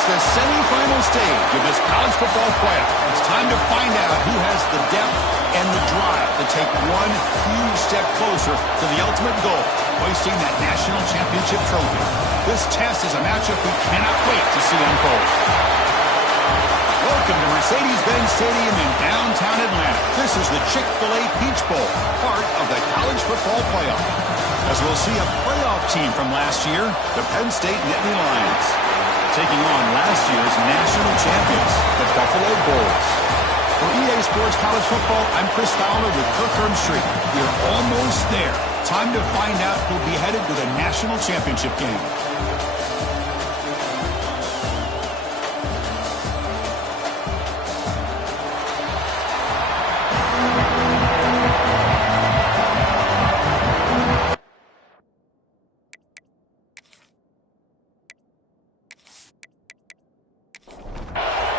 The semifinal stage of this college football playoff. It's time to find out who has the depth and the drive to take one huge step closer to the ultimate goal, hoisting that national championship trophy. This test is a matchup we cannot wait to see unfold. Welcome to Mercedes-Benz Stadium in downtown Atlanta. This is the Chick-fil-A Peach Bowl, part of the college football playoff. As we'll see a playoff team from last year, the Penn State Nittany Lions, taking on last year's national champions, the Buffalo Bulls. For EA Sports College Football, I'm Chris Fowler with Kirk Herbstreit. We're almost there. Time to find out who'll be headed to the national championship game.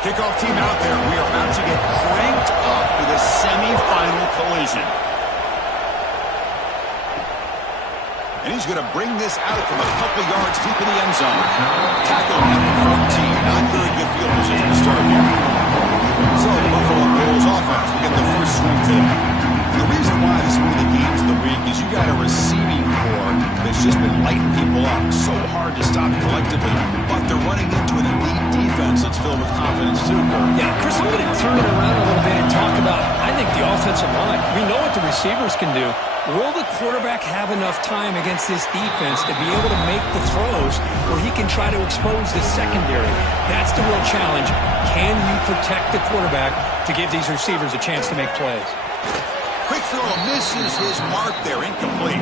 Kickoff team out there. We are about to get cranked up with a semifinal collision. And he's going to bring this out from a couple yards deep in the end zone. Tackle number 14. Not very good field position to start here. So the Buffalo Bills offense will get the first swing today. The reason why this is one of the games of the week is you got a receiving core that's just been lighting people up. So hard to stop collectively, but they're running into an elite defense that's filled with confidence too. Yeah, Chris, I'm going to turn it around a little bit and talk about, I think, the offensive line. We know what the receivers can do. Will the quarterback have enough time against this defense to be able to make the throws where he can try to expose the secondary? That's the real challenge. Can you protect the quarterback to give these receivers a chance to make plays? Quick throw misses his mark there, incomplete.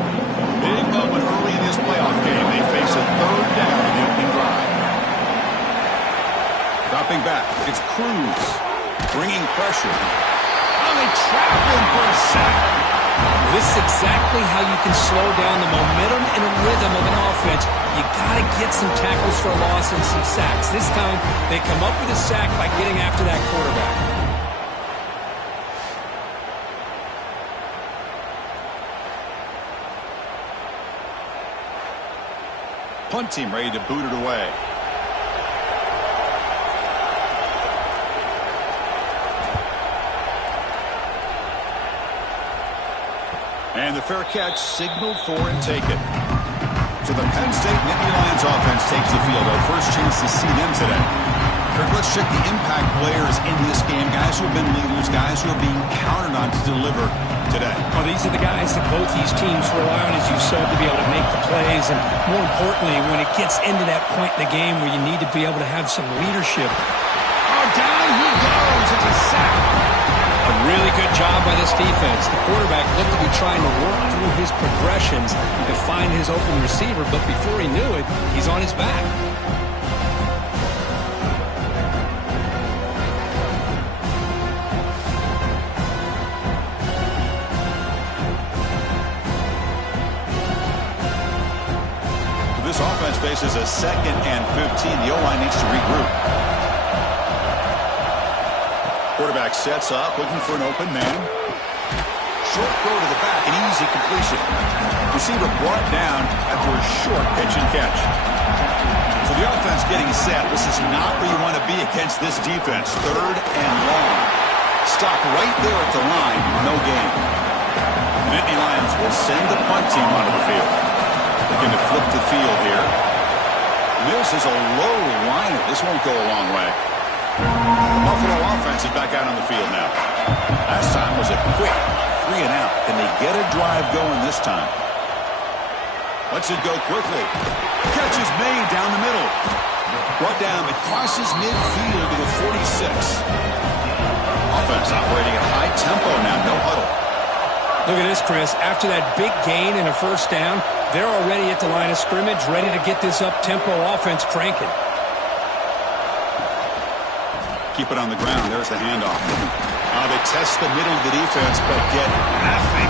Big moment early in this playoff game. They face a third down in the opening drive. Dropping back, it's Cruz, bringing pressure. Oh, they trap him for a sack. This is exactly how you can slow down the momentum and rhythm of an offense. You got to get some tackles for a loss and some sacks. This time, they come up with a sack by getting after that quarterback. Punt team ready to boot it away. And the fair catch signaled for and taken. So the Penn State Nittany Lions offense takes the field. Our first chance to see them today. Kirk, let's check the impact players in this game. Guys who have been leaders, guys who are being counted on to deliver today. Well, these are the guys that both these teams rely on, as you said, to be able to make the plays. And more importantly, when it gets into that point in the game where you need to be able to have some leadership. Oh, down he goes. It's a sack. A Really good job by this defense. The quarterback looked to be trying to work through his progressions to find his open receiver, but before he knew it, he's on his back. This offense faces a 2nd and 15. The O-line needs to regroup. Quarterback sets up, looking for an open man. Short throw to the back, an easy completion. Receiver brought down after a short pitch and catch. So the offense getting set. This is not where you want to be against this defense. 3rd and long. Stop right there at the line. No gain. The Nittany Lions will send the punt team onto the field. Looking to flip the field here. This is a low liner. This won't go a long way. The Buffalo offense is back out on the field now. Last time was a quick 3 and out. Can they get a drive going this time? Lets it go quickly. Catch is made down the middle. Brought down. It crosses midfield to the 46. Offense operating at high tempo now. No huddle. Look at this, Chris. After that big gain and a first down, they're already at the line of scrimmage, ready to get this up-tempo offense cranking. Keep it on the ground. There's the handoff. They test the middle of the defense, but get nothing.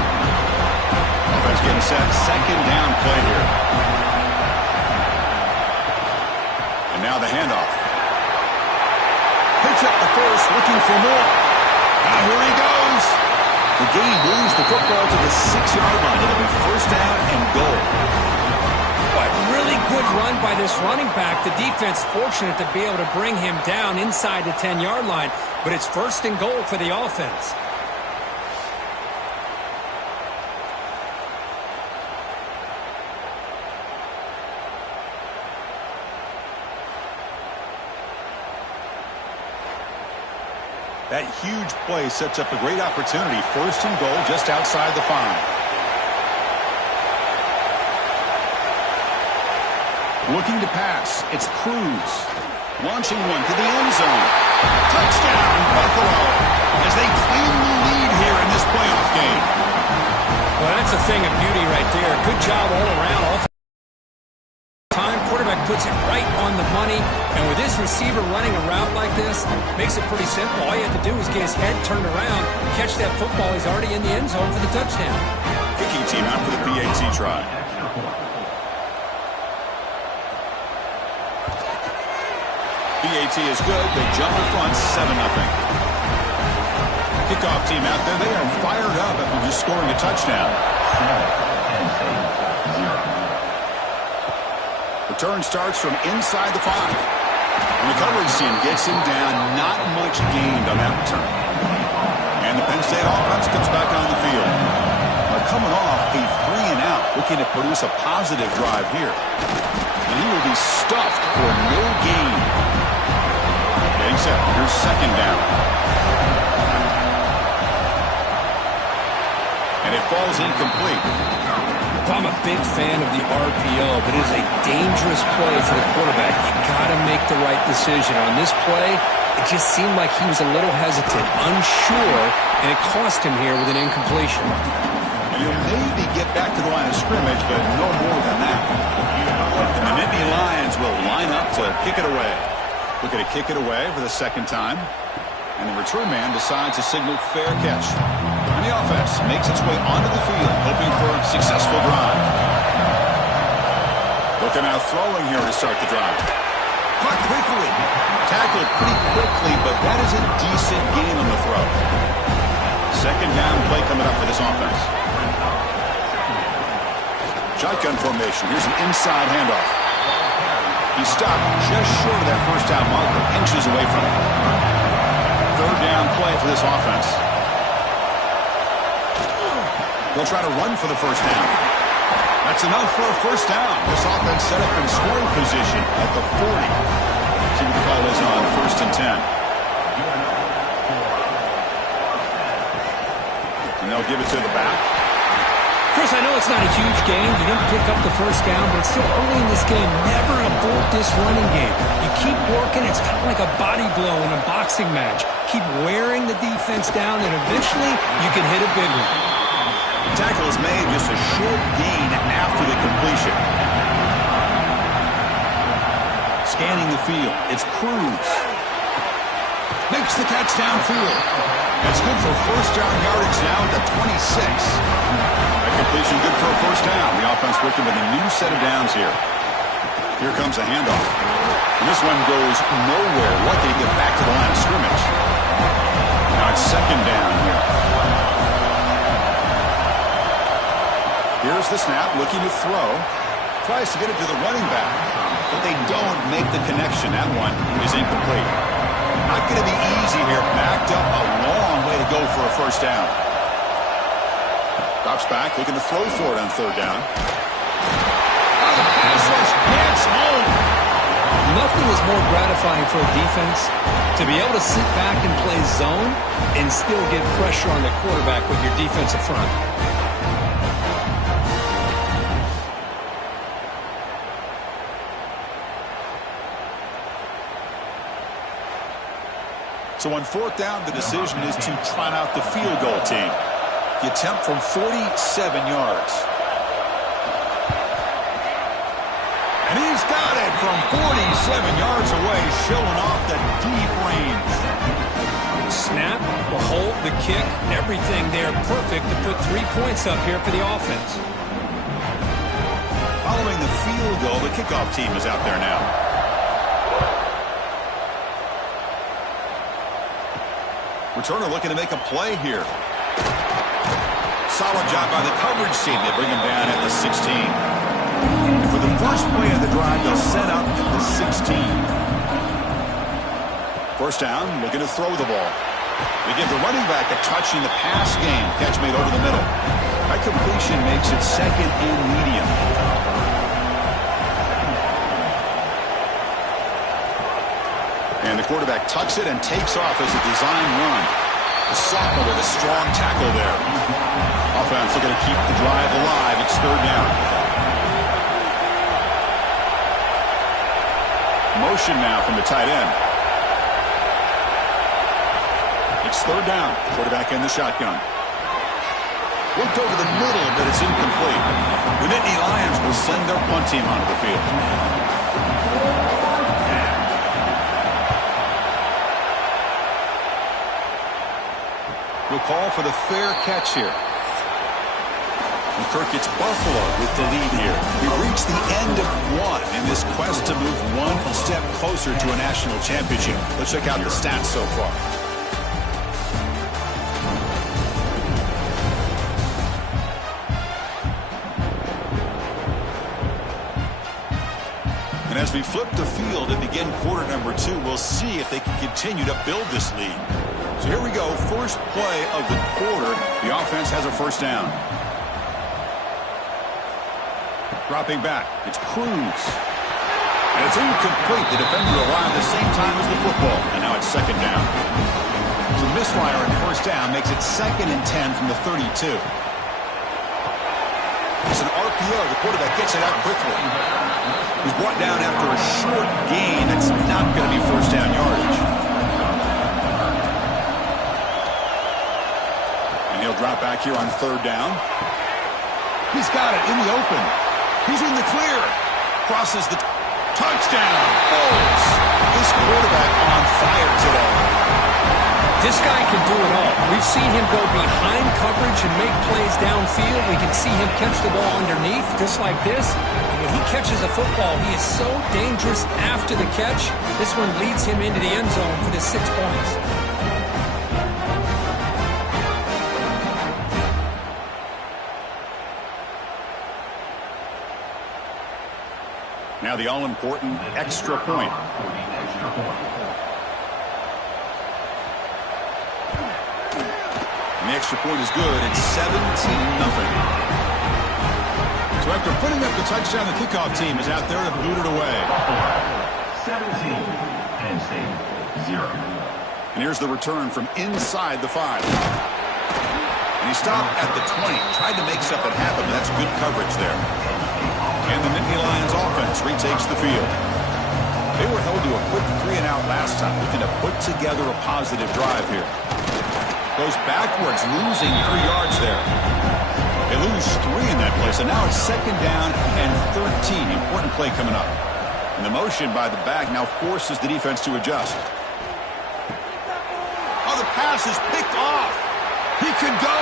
Offense getting set. 2nd down play here. And now the handoff. Picks up the first, looking for more. Here he goes. The game moves the football to the 6-yard line. It'll be 1st down and goal. Really good run by this running back. The defense fortunate to be able to bring him down inside the 10-yard line, but it's 1st and goal for the offense. That huge play sets up a great opportunity. 1st and goal just outside the 5. Looking to pass. It's Cruz. Launching one to the end zone. Touchdown, Buffalo, as they claim the lead here in this playoff game. Well, that's a thing of beauty right there. Good job all around. Time, quarterback puts it right on the money, and with this receiver running a route like this, makes it pretty simple. All you have to do is get his head turned around, catch that football. He's already in the end zone for the touchdown. Kicking team out for the PAT try. PAT is good. They jump in front, 7-0. Kickoff team out there. They are fired up after just scoring a touchdown. Return starts from inside the 5. The recovery team gets him down. Not much gained on that return. And the Penn State offense comes back on the field. They're coming off a 3 and out, looking to produce a positive drive here. And he will be stuffed for no gain. Getting set. Here's 2nd down. And it falls incomplete. I'm a big fan of the RPO, but it is a dangerous play for the quarterback. You got to make the right decision. On this play, it just seemed like he was a little hesitant, unsure, and it cost him here with an incompletion. And he'll maybe get back to the line of scrimmage, but no more than that. And the Nittany Lions will line up to kick it away. Looking to kick it away for the 2nd time. And the return man decides to signal fair catch. And the offense makes its way onto the field, hoping for a successful drive. Looking out throwing here to start the drive. Caught quickly. Tackled pretty quickly, but that is a decent gain on the throw. 2nd down play coming up for this offense. Shotgun formation. Here's an inside handoff. He stopped just short of that 1st down marker, inches away from it. 3rd down play for this offense. They'll try to run for the 1st down. That's enough for a 1st down. This offense set up in scoring position at the 40. See what the call is on 1st and 10. And they'll give it to the back. Chris, I know it's not a huge game. You didn't pick up the first down, but it's still early in this game. Never abort this running game. You keep working. It's kind of like a body blow in a boxing match. Keep wearing the defense down, and eventually you can hit a big one. The tackle is made just a short gain after the completion. Scanning the field. It's Cruz. Makes the catch downfield. That's good for first down yardage now at the 26. That completion good for a first down. The offense working with a new set of downs here. Here comes a handoff. And this one goes nowhere. Lucky to get back to the line of scrimmage. Now it's second down here. Here's the snap, looking to throw. Tries to get it to the running back. But they don't make the connection. That one is incomplete. Not going to be easy here. Backed up a long way to go for a first down. Drops back, looking to throw for it on third down. Oh, the pass rush gets home. Nothing is more gratifying for a defense to be able to sit back and play zone and still get pressure on the quarterback with your defensive front. So on fourth down, the decision is to trot out the field goal team. The attempt from 47 yards. And he's got it from 47 yards away, showing off the deep range. Snap, the hold, the kick, everything there perfect to put 3 points up here for the offense. Following the field goal, the kickoff team is out there now. Returner looking to make a play here. Solid job by the coverage team. They bring him down at the 16. And for the first play of the drive, they'll set up at the 16. First down, looking to throw the ball. They give the running back a touch in the pass game. Catch made over the middle. That completion makes it second and medium. And the quarterback tucks it and takes off as a design run. The sophomore with a strong tackle there. Offense looking to keep the drive alive. It's third down. Motion now from the tight end. It's third down. Quarterback in the shotgun. Looked over the middle, but it's incomplete. The Nittany Lions will send their punt team onto the field. We'll call for the fair catch here. And Kirk gets Buffalo with the lead here. We've reached the end of one in this quest to move one step closer to a national championship. Let's check out the stats so far. And as we flip the field and begin quarter number 2, we'll see if they can continue to build this lead. So here we go, first play of the quarter. The offense has a first down. Dropping back, it's Cruz. And it's incomplete. The defender arrived at the same time as the football. And now it's second down. So misfire on first down makes it 2nd and 10 from the 32. It's an RPO. The quarterback gets it out quickly. He's brought down after a short gain. That's not going to be first down yardage. He'll drop back here on third down. He's got it in the open. He's in the clear. Crosses the touchdown. Bolts. This quarterback on fire today. This guy can do it all. We've seen him go behind coverage and make plays downfield. We can see him catch the ball underneath just like this. And when he catches a football, he is so dangerous after the catch. This one leads him into the end zone for the 6 points. Now the all-important extra point. And the extra point is good. It's 17-0. So after putting up the touchdown, the kickoff team is out there to boot it away. 17, Penn State, 0. And here's the return from inside the 5. And He stopped at the 20. Tried to make something happen, but that's good coverage there. And the Nittany Lions offense retakes the field. They were held to a quick 3-and-out last time, looking to put together a positive drive here. Goes backwards, losing 3 yards there. They lose 3 in that place, and now it's 2nd down and 13. Important play coming up. And the motion by the back now forces the defense to adjust. Oh, the pass is picked off. He could go.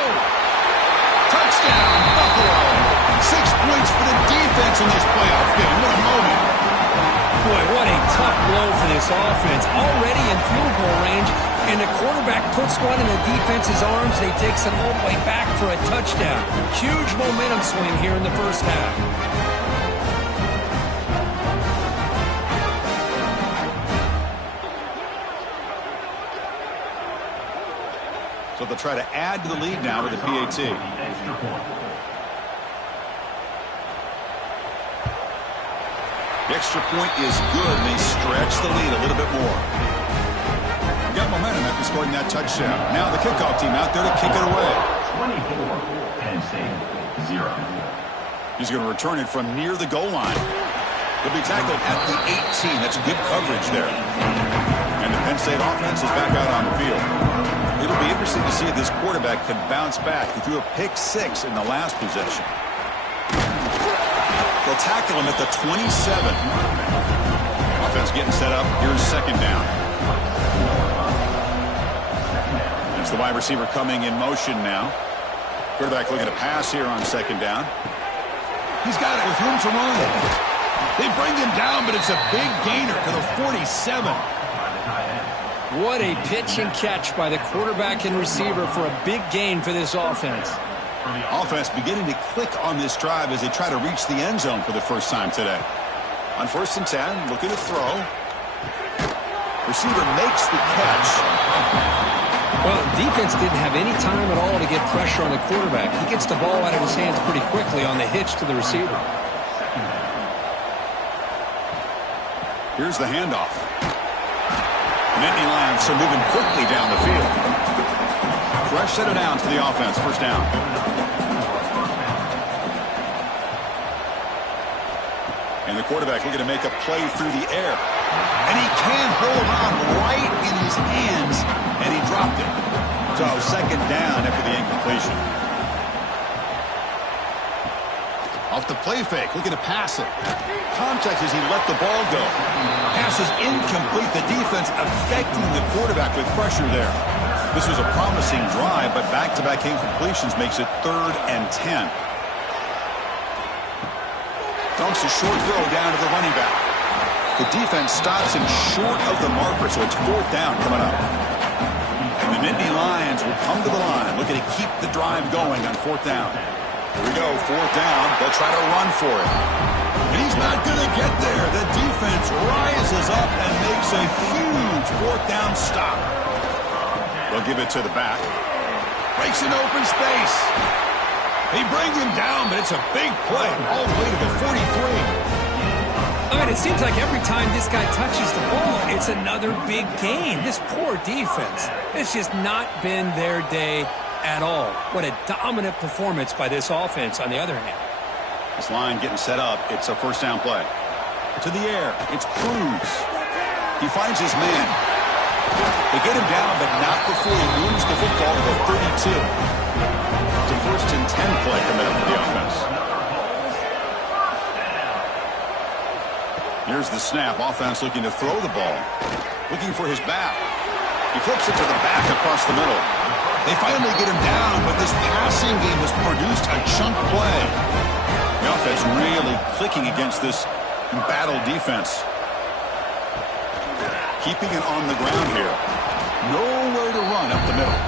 Touchdown, Buffalo. 6 points for the defense in this playoff game. What a moment. Boy, what a tough blow for this offense. Already in field goal range, and the quarterback puts one in the defense's arms, and he takes it all the way back for a touchdown. Huge momentum swing here in the first half. So they'll try to add to the lead now with the PAT. The extra point is good, and they stretch the lead a little bit more. Got momentum after scoring that touchdown. Now the kickoff team out there to kick it away. 24, Penn State, 0. He's going to return it from near the goal line. He'll be tackled at the 18. That's good coverage there. And the Penn State offense is back out on the field. It'll be interesting to see if this quarterback can bounce back. He threw a pick-6 in the last possession. They'll tackle him at the 27. Offense getting set up. Here's 2nd down. It's the wide receiver coming in motion now. Quarterback looking to pass here on 2nd down. He's got it with room to run. They bring him down, but it's a big gainer to the 47. What a pitch and catch by the quarterback and receiver for a big gain for this offense. Offense beginning to click on this drive as they try to reach the end zone for the first time today. On 1st and 10, looking to throw. Receiver makes the catch. Well, defense didn't have any time at all to get pressure on the quarterback. He gets the ball out of his hands pretty quickly on the hitch to the receiver. Here's the handoff. Nittany Lions are moving quickly down the field. Fresh set of downs for the offense. 1st down. And the quarterback looking to make a play through the air. And he can hold on right in his hands, and he dropped it. So 2nd down after the incompletion. Off the play fake, looking to pass it. Contact as he let the ball go. Pass is incomplete. The defense affecting the quarterback with pressure there. This was a promising drive, but back-to-back incompletions makes it 3rd and 10. Dumps a short throw down to the running back. The defense stops him short of the marker, so it's 4th down coming up. And the Nittany Lions will come to the line, looking to keep the drive going on 4th down. Here we go, 4th down. They'll try to run for it. And he's not going to get there. The defense rises up and makes a huge 4th down stop. They'll give it to the back. Breaks an open space. They bring him down, but it's a big play all the way to the 43. I mean, it seems like every time this guy touches the ball, it's another big gain. This poor defense, it's just not been their day at all. What a dominant performance by this offense on the other hand. This line getting set up. It's a 1st down play. To the air. It's Cruz. He finds his man. They get him down, but not before he moves the football to the 32. It's a 1st and 10 play coming up for the offense. Here's the snap. Offense looking to throw the ball. Looking for his back. He flips it to the back across the middle. They finally get him down, but this passing game has produced a chunk play. The offense really clicking against this battle defense. Keeping it on the ground here. Nowhere to run up the middle.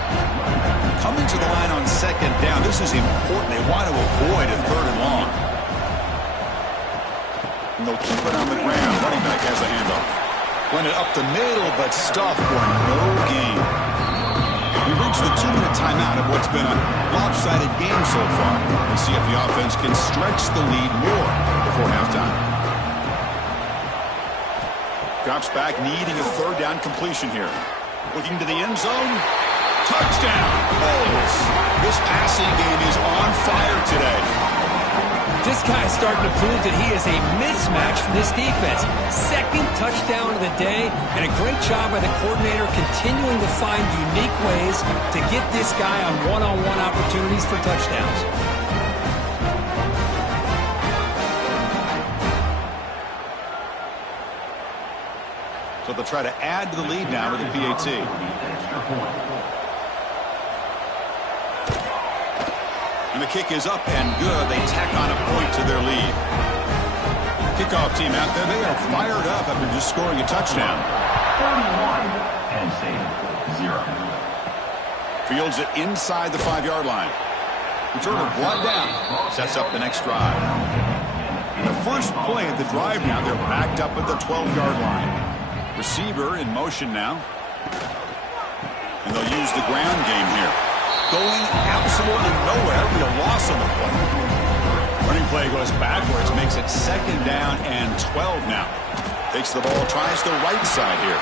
Coming to the line on 2nd down. This is important. They want to avoid a 3rd and long. And they'll keep it on the ground. Running back has the handoff. Run it up the middle, but stuffed for no gain. We reached the 2-minute timeout of what's been a lopsided game so far. Let's see if the offense can stretch the lead more before halftime. Drops back, needing a 3rd down completion here. Looking to the end zone. Touchdown, Bulls. This passing game is on fire today. This guy's starting to prove that he is a mismatch for this defense. Second touchdown of the day, and a great job by the coordinator continuing to find unique ways to get this guy on one-on-one opportunities for touchdowns. So they'll try to add to the lead now with the PAT. And the kick is up and good. They tack on a point to their lead. Kickoff team out there. They are fired up after just scoring a touchdown. 31. Penn State 0. Fields it inside the 5-yard line. Returner brought down. Sets up the next drive. The first play of the drive now. They're backed up at the 12-yard line. Receiver in motion now. And they'll use the ground game here. Going absolutely nowhere. Be a loss on the play. Running play goes backwards. Makes it 2nd down and 12 now. Takes the ball. Tries the right side here.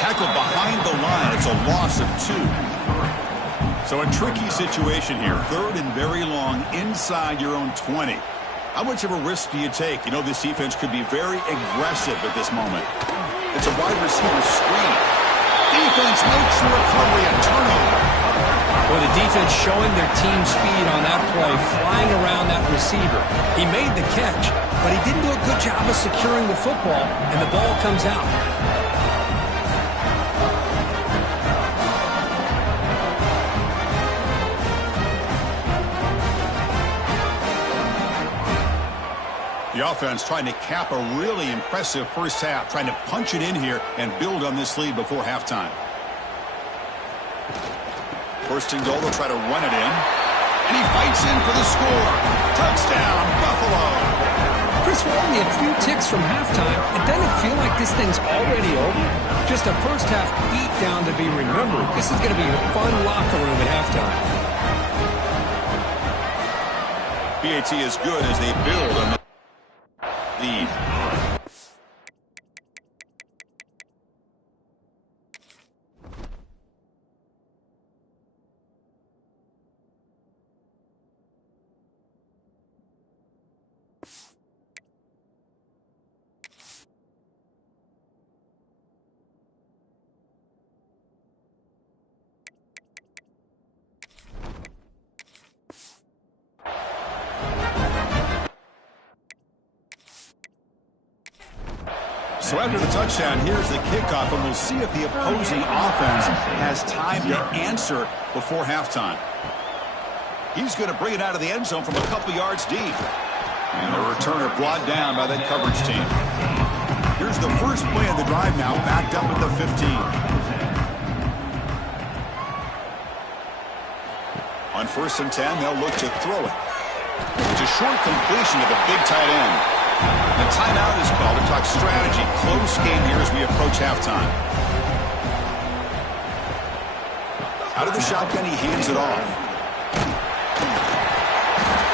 Tackled behind the line. It's a loss of 2. So a tricky situation here. 3rd and very long inside your own 20. How much of a risk do you take? You know this defense could be very aggressive at this moment. It's a wide receiver screen. Defense makes the recovery a turnover. Well, the defense showing their team speed on that play, flying around that receiver. He made the catch, but he didn't do a good job of securing the football, and the ball comes out. The offense trying to cap a really impressive first half, trying to punch it in here and build on this lead before halftime. First and goal, they'll try to run it in. And he fights in for the score. Touchdown, Buffalo. Chris, we're only a few ticks from halftime. It doesn't feel like this thing's already over. Just a first half beatdown to be remembered. This is going to be a fun locker room at halftime. PAT is good as they build on the lead. So after the touchdown, here's the kickoff, and we'll see if the opposing offense has time to answer before halftime. He's going to bring it out of the end zone from a couple yards deep. And the returner brought down by that coverage team. Here's the first play of the drive now, backed up at the 15. On 1st and 10, they'll look to throw it. It's a short completion to the big tight end. The timeout is called to talk strategy. Close game here as we approach halftime. Out of the shotgun, he hands it off.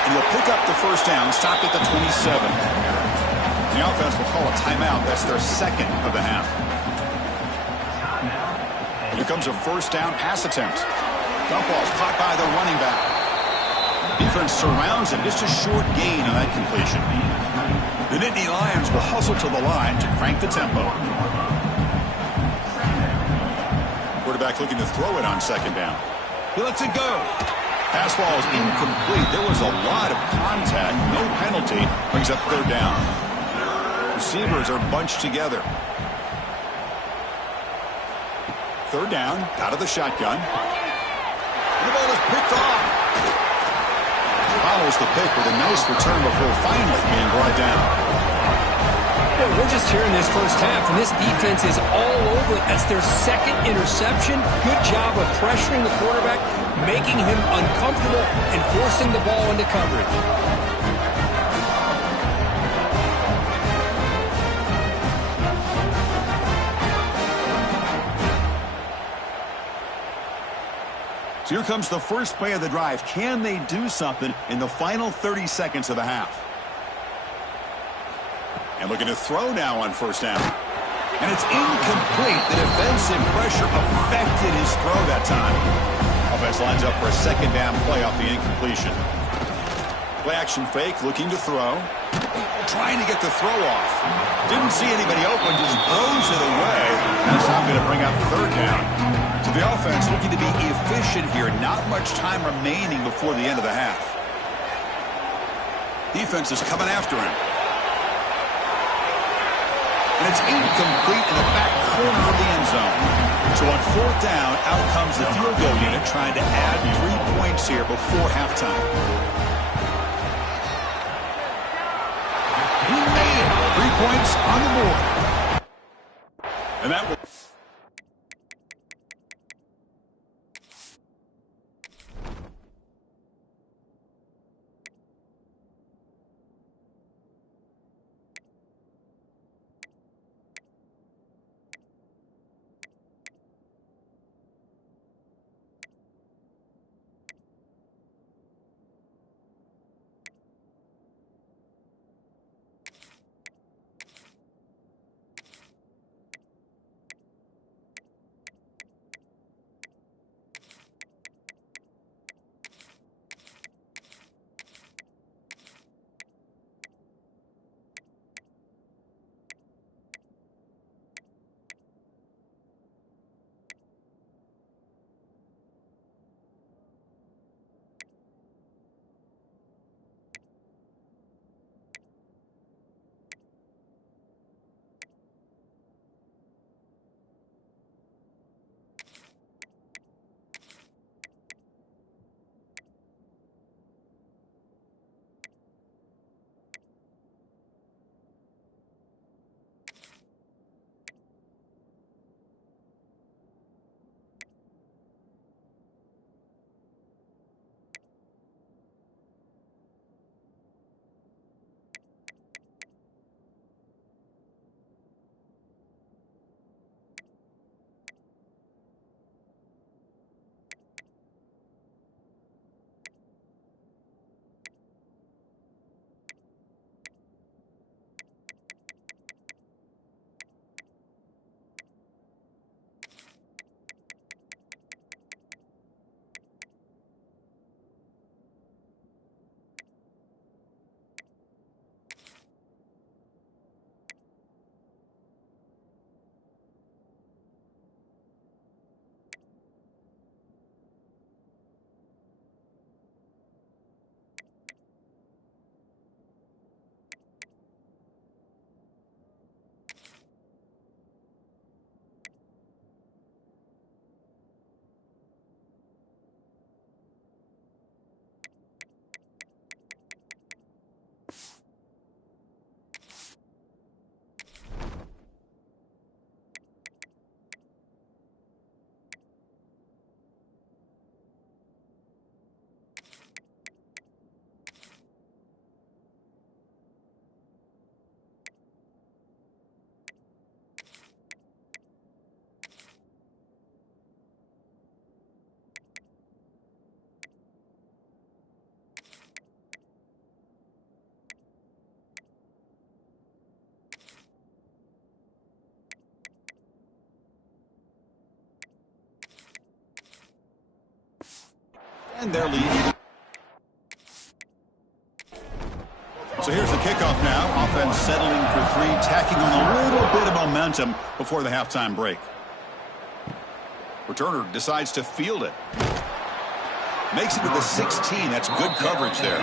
And he'll pick up the first down, stop at the 27. The offense will call a timeout. That's their 2nd of the half. Here comes a first down pass attempt. Dump off caught by the running back. Defense surrounds him. Just a short gain on that completion. The Nittany Lions will hustle to the line to crank the tempo. Quarterback looking to throw it on 2nd down. He lets it go. Pass ball is incomplete. There was a lot of contact. No penalty. Brings up 3rd down. Receivers are bunched together. 3rd down. Out of the shotgun. The ball is picked off. Follows the pick with a nice return before finally being brought down. Well, we're just here in this first half, and this defense is all over it. That's their 2nd interception. Good job of pressuring the quarterback, making him uncomfortable, and forcing the ball into coverage. So here comes the first play of the drive. Can they do something in the final 30 seconds of the half? And looking to throw now on 1st down. And it's incomplete. The defensive pressure affected his throw that time. offense lines up for a second down play off the incompletion. Play action fake, looking to throw. Trying to get the throw off. Didn't see anybody open, just throws it away. That's not going to bring up third down. So the offense looking to be efficient here. Not much time remaining before the end of the half. Defense is coming after him. And it's incomplete in the back corner of the end zone. So on fourth down, out comes the field goal unit trying to add 3 points here before halftime. He made it. 3 points on the board. And that will... And they're leading. So here's the kickoff now. Offense settling for 3, tacking on a little bit of momentum before the halftime break. Returner decides to field it. Makes it to the 16. That's good coverage there.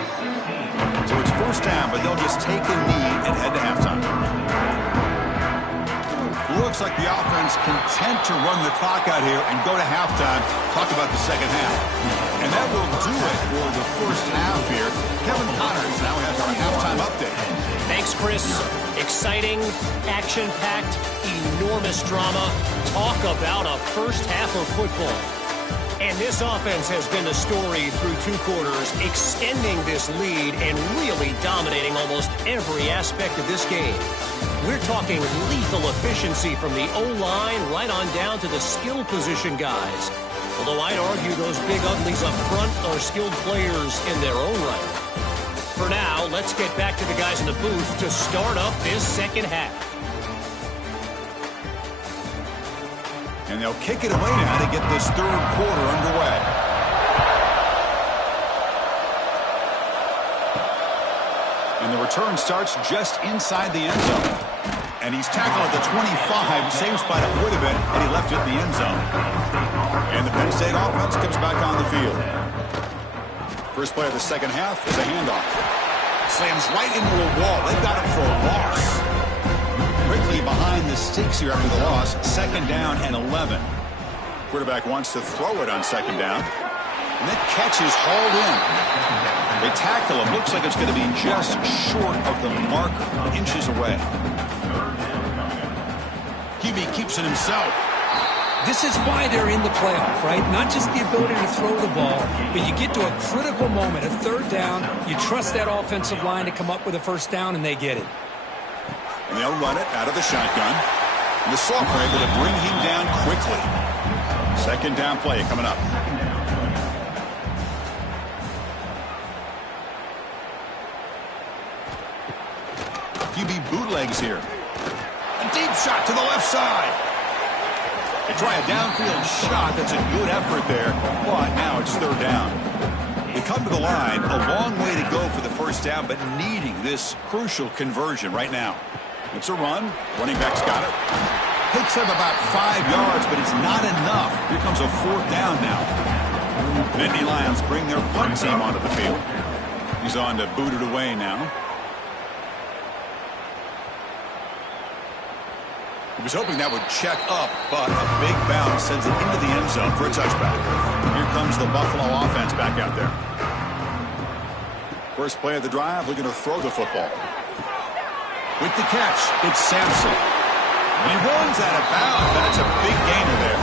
So it's first down, but they'll just take a knee and head to halftime. Looks like the offense content to run the clock out here and go to halftime. Talk about the second half. And that will do it for the first half here. Kevin Connors now has our halftime update. Thanks, Chris. Exciting, action-packed, enormous drama. Talk about a first half of football. And this offense has been the story through 2 quarters, extending this lead and really dominating almost every aspect of this game. We're talking lethal efficiency from the O-line right on down to the skill position guys. Although I'd argue those big uglies up front are skilled players in their own right. For now, let's get back to the guys in the booth to start up this second half. And they'll kick it away now to get this third quarter underway. And the return starts just inside the end zone. And he's tackled at the 25, same spot it would have been had he left it in the end zone. And the Penn State offense comes back on the field. First play of the second half is a handoff. Slams right into a wall. They've got him for a loss. Quickly behind the sticks here after the loss. Second down and 11. Quarterback wants to throw it on second down. And that catch is hauled in. They tackle him. Looks like it's going to be just short of the marker. Inches away. QB keeps it himself. This is why they're in the playoff, right? Not just the ability to throw the ball, but you get to a critical moment, a third down. You trust that offensive line to come up with a first down, and they get it. And they'll run it out of the shotgun. And the Soft are able to bring him down quickly. Second down play coming up. QB bootlegs here. A deep shot to the left side. They try a downfield shot. That's a good effort there, but now it's third down. They come to the line, a long way to go for the first down, but needing this crucial conversion right now. It's a run. Running back's got it. Picks up about 5 yards, but it's not enough. Here comes a fourth down now. Nittany Lions bring their punt team onto the field. He's on to boot it away now. He was hoping that would check up, but a big bounce sends it into the end zone for a touchback. Here comes the Buffalo offense back out there. First play of the drive, looking to throw the football. With the catch, it's Sampson. And he runs out of bounds. That's a big gainer there.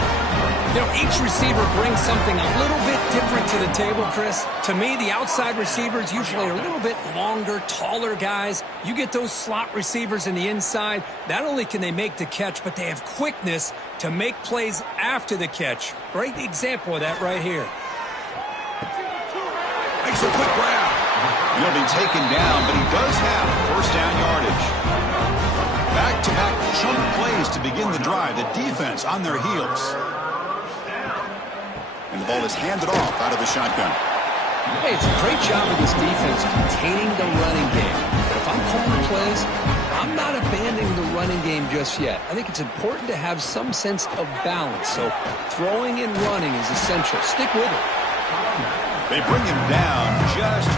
You know, each receiver brings something a little bit different to the table, Chris. To me, the outside receivers usually are a little bit longer, taller guys. You get those slot receivers in the inside. Not only can they make the catch, but they have quickness to make plays after the catch. Great example of that right here. Makes a quick grab. He'll be taken down, but he does have first down yardage. Back-to-back chunk plays to begin the drive. The defense on their heels. And the ball is handed off out of the shotgun. Hey, it's a great job of this defense containing the running game. But if I'm calling the plays, I'm not abandoning the running game just yet. I think it's important to have some sense of balance. So throwing and running is essential. Stick with it. They bring him down just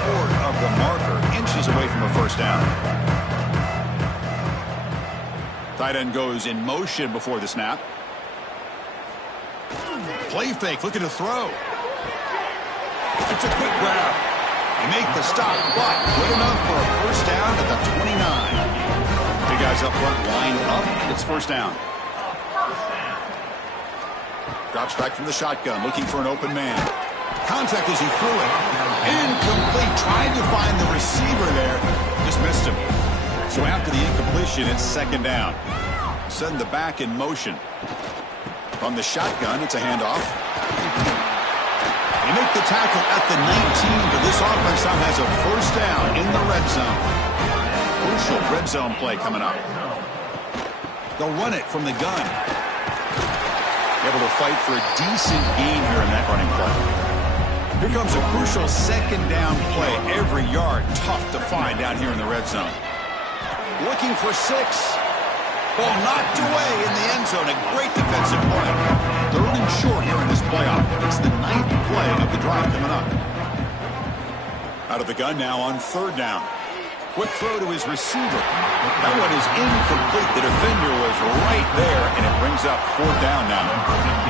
short of the marker, inches away from a first down. Tight end goes in motion before the snap. Play fake, looking to throw. It's a quick grab. They make the stop, but good enough for a first down at the 29. Two guys up front line up. It's first down. Drops back from the shotgun, looking for an open man. Contact as he threw it. Incomplete. Tried to find the receiver there. Just missed him. So after the incompletion, it's second down. Send the back in motion. From the shotgun, it's a handoff. They make the tackle at the 19, but this offense now has a first down in the red zone. Crucial red zone play coming up. They'll run it from the gun. Able to fight for a decent gain here in that running play. Here comes a crucial second down play. Every yard tough to find down here in the red zone. Looking for 6. Ball knocked away in the end zone. A great defensive play. Third and short here in this playoff. It's the 9th play of the drive coming up. Out of the gun now on third down. Quick throw to his receiver. That one is incomplete. The defender was right there, and it brings up fourth down now.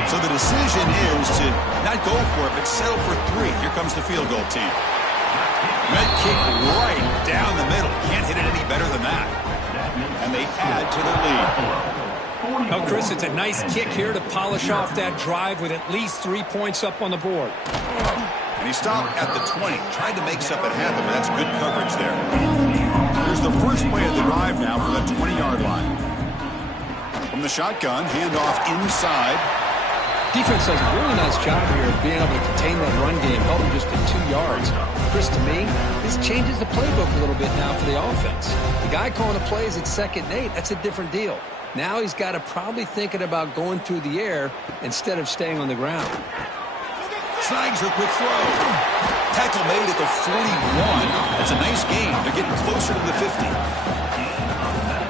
So the decision is to not go for it, but settle for 3. Here comes the field goal team. Med kick right down the middle. Can't hit it any better than that. And they add to their lead. Oh, Chris, it's a nice kick here to polish off that drive with at least 3 points up on the board. And he stopped at the 20. Tried to make something happen, but that's good coverage there. Here's the first play of the drive now for the 20-yard line. From the shotgun, handoff inside. Defense does a really nice job here of being able to contain that run game, held him just at 2 yards. Chris, to me, this changes the playbook a little bit now for the offense. The guy calling the plays at 2nd and 8, that's a different deal. Now he's got to probably thinking about going through the air instead of staying on the ground. Snags a quick throw. Tackle made at the 41. That's a nice gain. They're getting closer to the 50.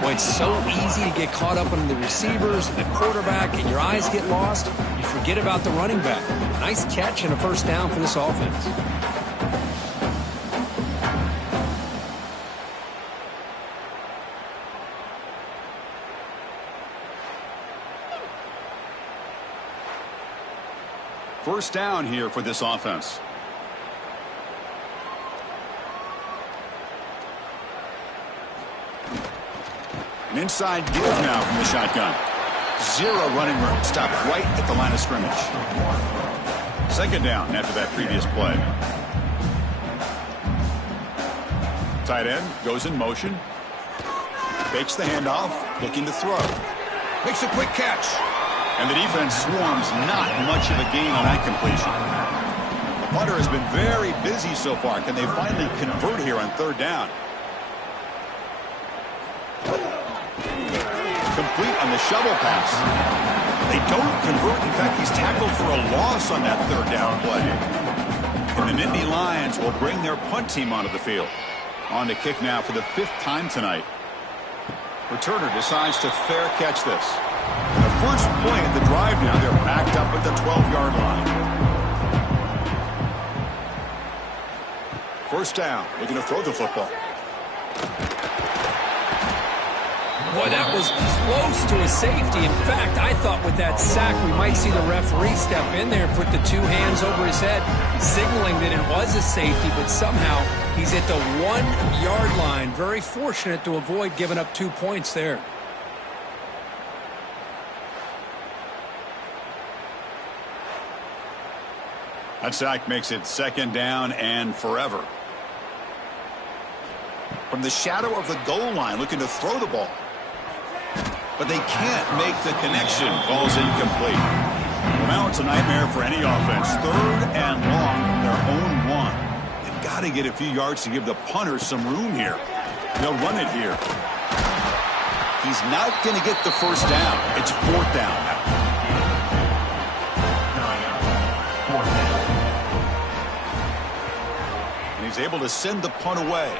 Well, it's so easy to get caught up on the receivers and the quarterback, and your eyes get lost. You forget about the running back. Nice catch and a first down for this offense. First down here for this offense. An inside give now from the shotgun. Zero running room. Stopped right at the line of scrimmage. Second down after that previous play. Tight end goes in motion. Fakes the handoff. Looking to throw. Makes a quick catch. And the defense swarms not much of a gain on that completion. The punter has been very busy so far. Can they finally convert here on third down? Complete on the shovel pass. They don't convert. In fact, he's tackled for a loss on that third down play. And the Nittany Lions will bring their punt team onto the field. On to kick now for the 5th time tonight. Returner decides to fair catch this. And the first play of the drive now, they're backed up at the 12-yard line. First down, looking to throw the football. Boy, that was close to a safety. In fact, I thought with that sack we might see the referee step in there and put the 2 hands over his head, signaling that it was a safety, but somehow he's at the 1-yard line. Very fortunate to avoid giving up 2 points there. That sack makes it second down and forever. From the shadow of the goal line, looking to throw the ball. But they can't make the connection. Ball's incomplete. Well, now it's a nightmare for any offense. Third and long from their own 1. They've got to get a few yards to give the punters some room here. They'll run it here. He's not going to get the first down. It's 4th down now. And he's able to send the punt away.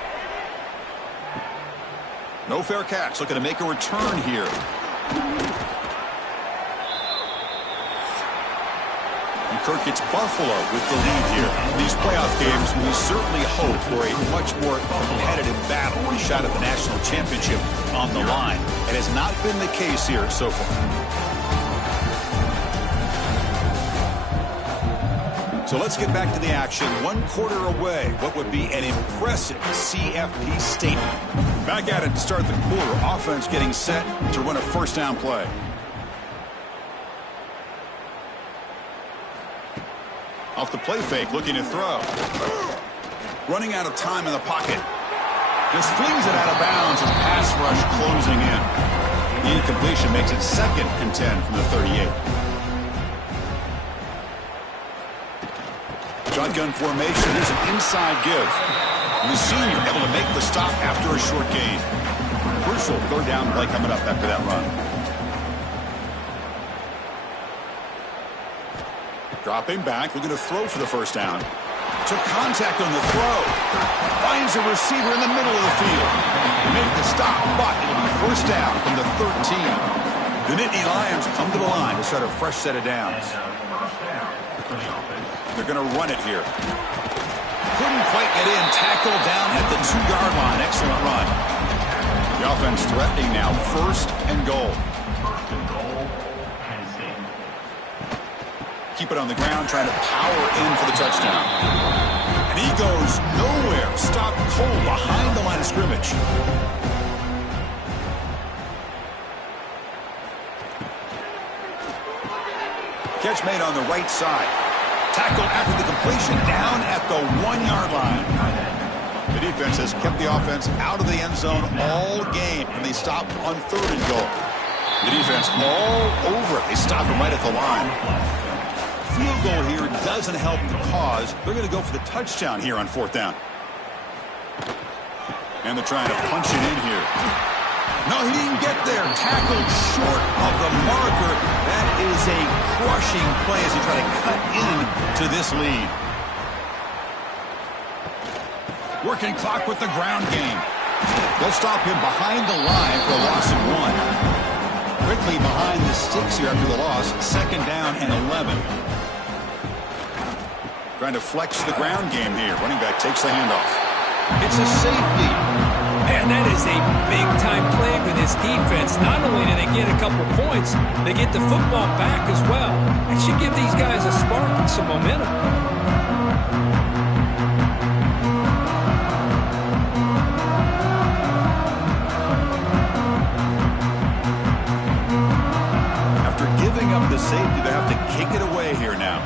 No fair catch. Looking to make a return here. And Kirk gets Buffalo with the lead here. These playoff games, we certainly hope for a much more competitive battle. A shot at the national championship on the line. It has not been the case here so far. So let's get back to the action. 1 quarter away. What would be an impressive CFP statement. Back at it to start the quarter. Offense getting set to run a first down play. Off the play fake, looking to throw. Running out of time in the pocket. Just flings it out of bounds as pass rush closing in. The incompletion makes it 2nd and 10 from the 38. Shotgun formation. Here's an inside give. And the senior able to make the stop after a short gain. Crucial third down play coming up after that run. Dropping back, looking to throw for the first down. Took contact on the throw. Finds a receiver in the middle of the field. They make the stop, but it'll be first down from the 13. The Nittany Lions come to the line to start a fresh set of downs. They're going to run it here. Couldn't quite get in. Tackle down at the 2-yard line. Excellent run. The offense threatening now. 1st and goal. Keep it on the ground, trying to power in for the touchdown. And he goes nowhere. Stopped cold behind the line of scrimmage. Catch made on the right side. Tackle after the completion down at the 1-yard line. The defense has kept the offense out of the end zone all game, and they stop on 3rd and goal. The defense all over it. They stop him right at the line. Field goal here doesn't help the cause. They're going to go for the touchdown here on 4th down. And they're trying to punch it in here. No, he didn't get there. Tackled short of the marker. That is a crushing play as he tries to cut in to this lead. Working clock with the ground game. They'll stop him behind the line for a loss of 1. Quickly behind the sticks here after the loss. 2nd down and 11. Trying to flex the ground game here. Running back takes the handoff. It's a safety. Man, that is a big-time play for this defense. Not only do they get a couple points, they get the football back as well. That should give these guys a spark and some momentum. After giving up the safety, they have to kick it away here now.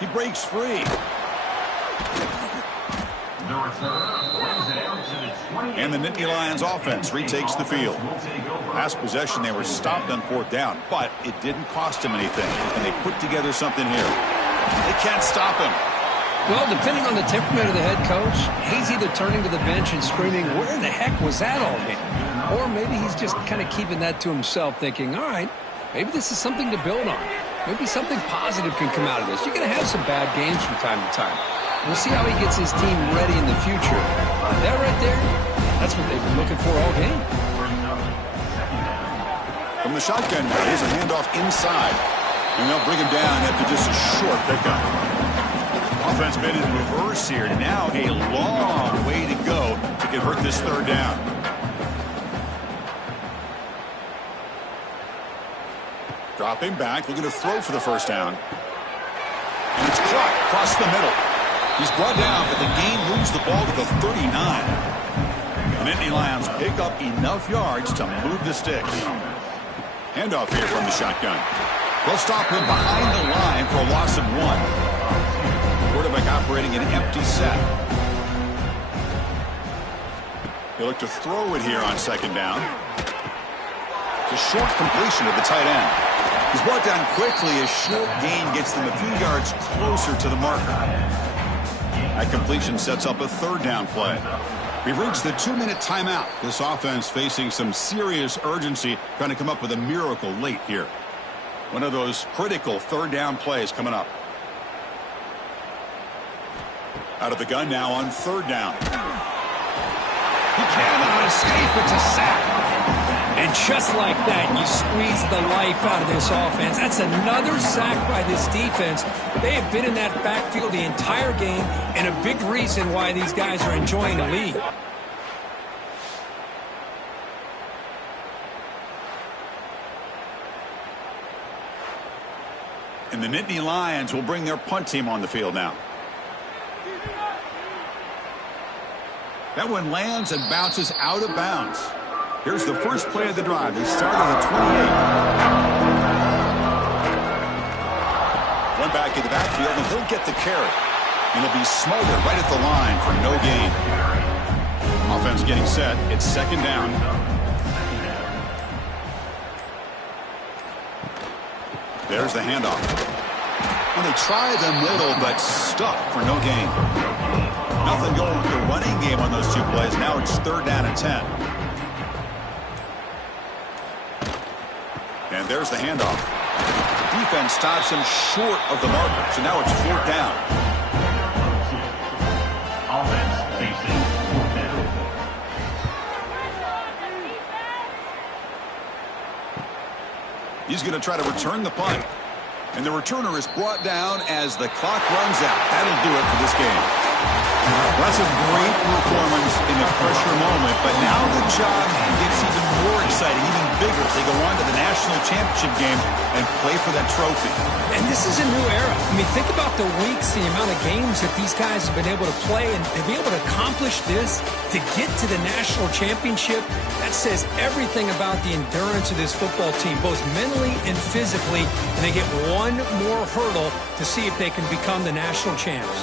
He breaks free. And the Nittany Lions offense retakes the field. Last possession, they were stopped on 4th down, but it didn't cost them anything. And they put together something here. They can't stop him. Well, depending on the temperament of the head coach, he's either turning to the bench and screaming, where in the heck was that all day? Or maybe he's just kind of keeping that to himself, thinking, all right, maybe this is something to build on. Maybe something positive can come out of this. You're going to have some bad games from time to time. We'll see how he gets his team ready in the future. That right there, that's what they've been looking for all game. From the shotgun now, here's a handoff inside. And they'll bring him down after just a short pickup. Offense been in reverse here. Now a long way to go to convert this 3rd down. Dropping back, looking to throw for the 1st down. And it's caught across the middle. He's brought down, but the gain moves the ball to the 39. The Nittany Lions pick up enough yards to move the sticks. Handoff here from the shotgun. They'll stop him behind the line for a loss of 1. Quarterback operating an empty set. He'll look to throw it here on 2nd down. It's a short completion of the tight end. He's brought down quickly. A short gain gets them a few yards closer to the marker. That completion sets up a 3rd down play. We've reached the 2-minute timeout. This offense facing some serious urgency, trying to come up with a miracle late here. One of those critical 3rd down plays coming up. Out of the gun now on 3rd down. He cannot escape. It's a sack. And just like that, you squeeze the life out of this offense. That's another sack by this defense. They have been in that backfield the entire game, and a big reason why these guys are enjoying the lead. And the Nittany Lions will bring their punt team on the field now. That one lands and bounces out of bounds. Here's the first play of the drive. They start on the 28. One back in the backfield, and he'll get the carry. And he'll be smothered right at the line for no gain. Offense getting set. It's 2nd down. There's the handoff. And they try the middle, but stuck for no gain. Nothing going with the running game on those 2 plays. Now it's 3rd down and 10. And there's the handoff. Defense stops him short of the marker, so now it's 4th down. Offense facing 4th down. He's going to try to return the punt. And the returner is brought down as the clock runs out. That'll do it for this game. Well, that's a great performance in the pressure moment, but now the job gets even more exciting, even bigger as they go on to the national championship game and play for that trophy. And this is a new era. I mean, think about the weeks, the amount of games that these guys have been able to play, and to be able to accomplish this, to get to the national championship, that says everything about the endurance of this football team, both mentally and physically, and they get one more hurdle to see if they can become the national champs.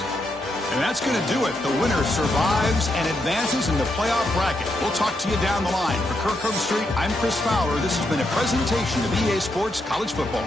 And that's going to do it. The winner survives and advances in the playoff bracket. We'll talk to you down the line. For Kirk Herbstreit, I'm Chris Fowler. This has been a presentation of EA Sports College Football.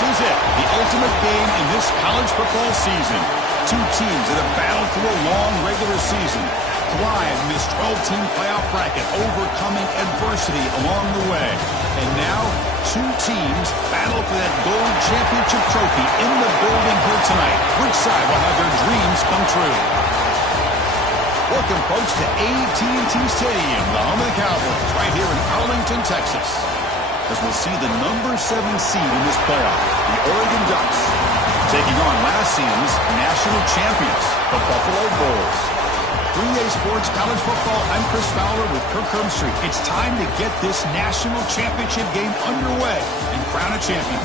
This is it, the ultimate game in this college football season. Two teams that have battled through a long regular season, thrive in this 12-team playoff bracket, overcoming adversity along the way. And now, two teams battle for that gold championship trophy in the building here tonight. Which side will have their dreams come true? Welcome, folks, to AT&T Stadium, the home of the Cowboys, right here in Arlington, Texas, as we'll see the number 7 seed in this playoff, the Oregon Ducks, taking on last season's national champions, the Buffalo Bulls. 3A Sports College Football, I'm Chris Fowler with Kirk Herbstreit. It's time to get this national championship game underway and crown a champion.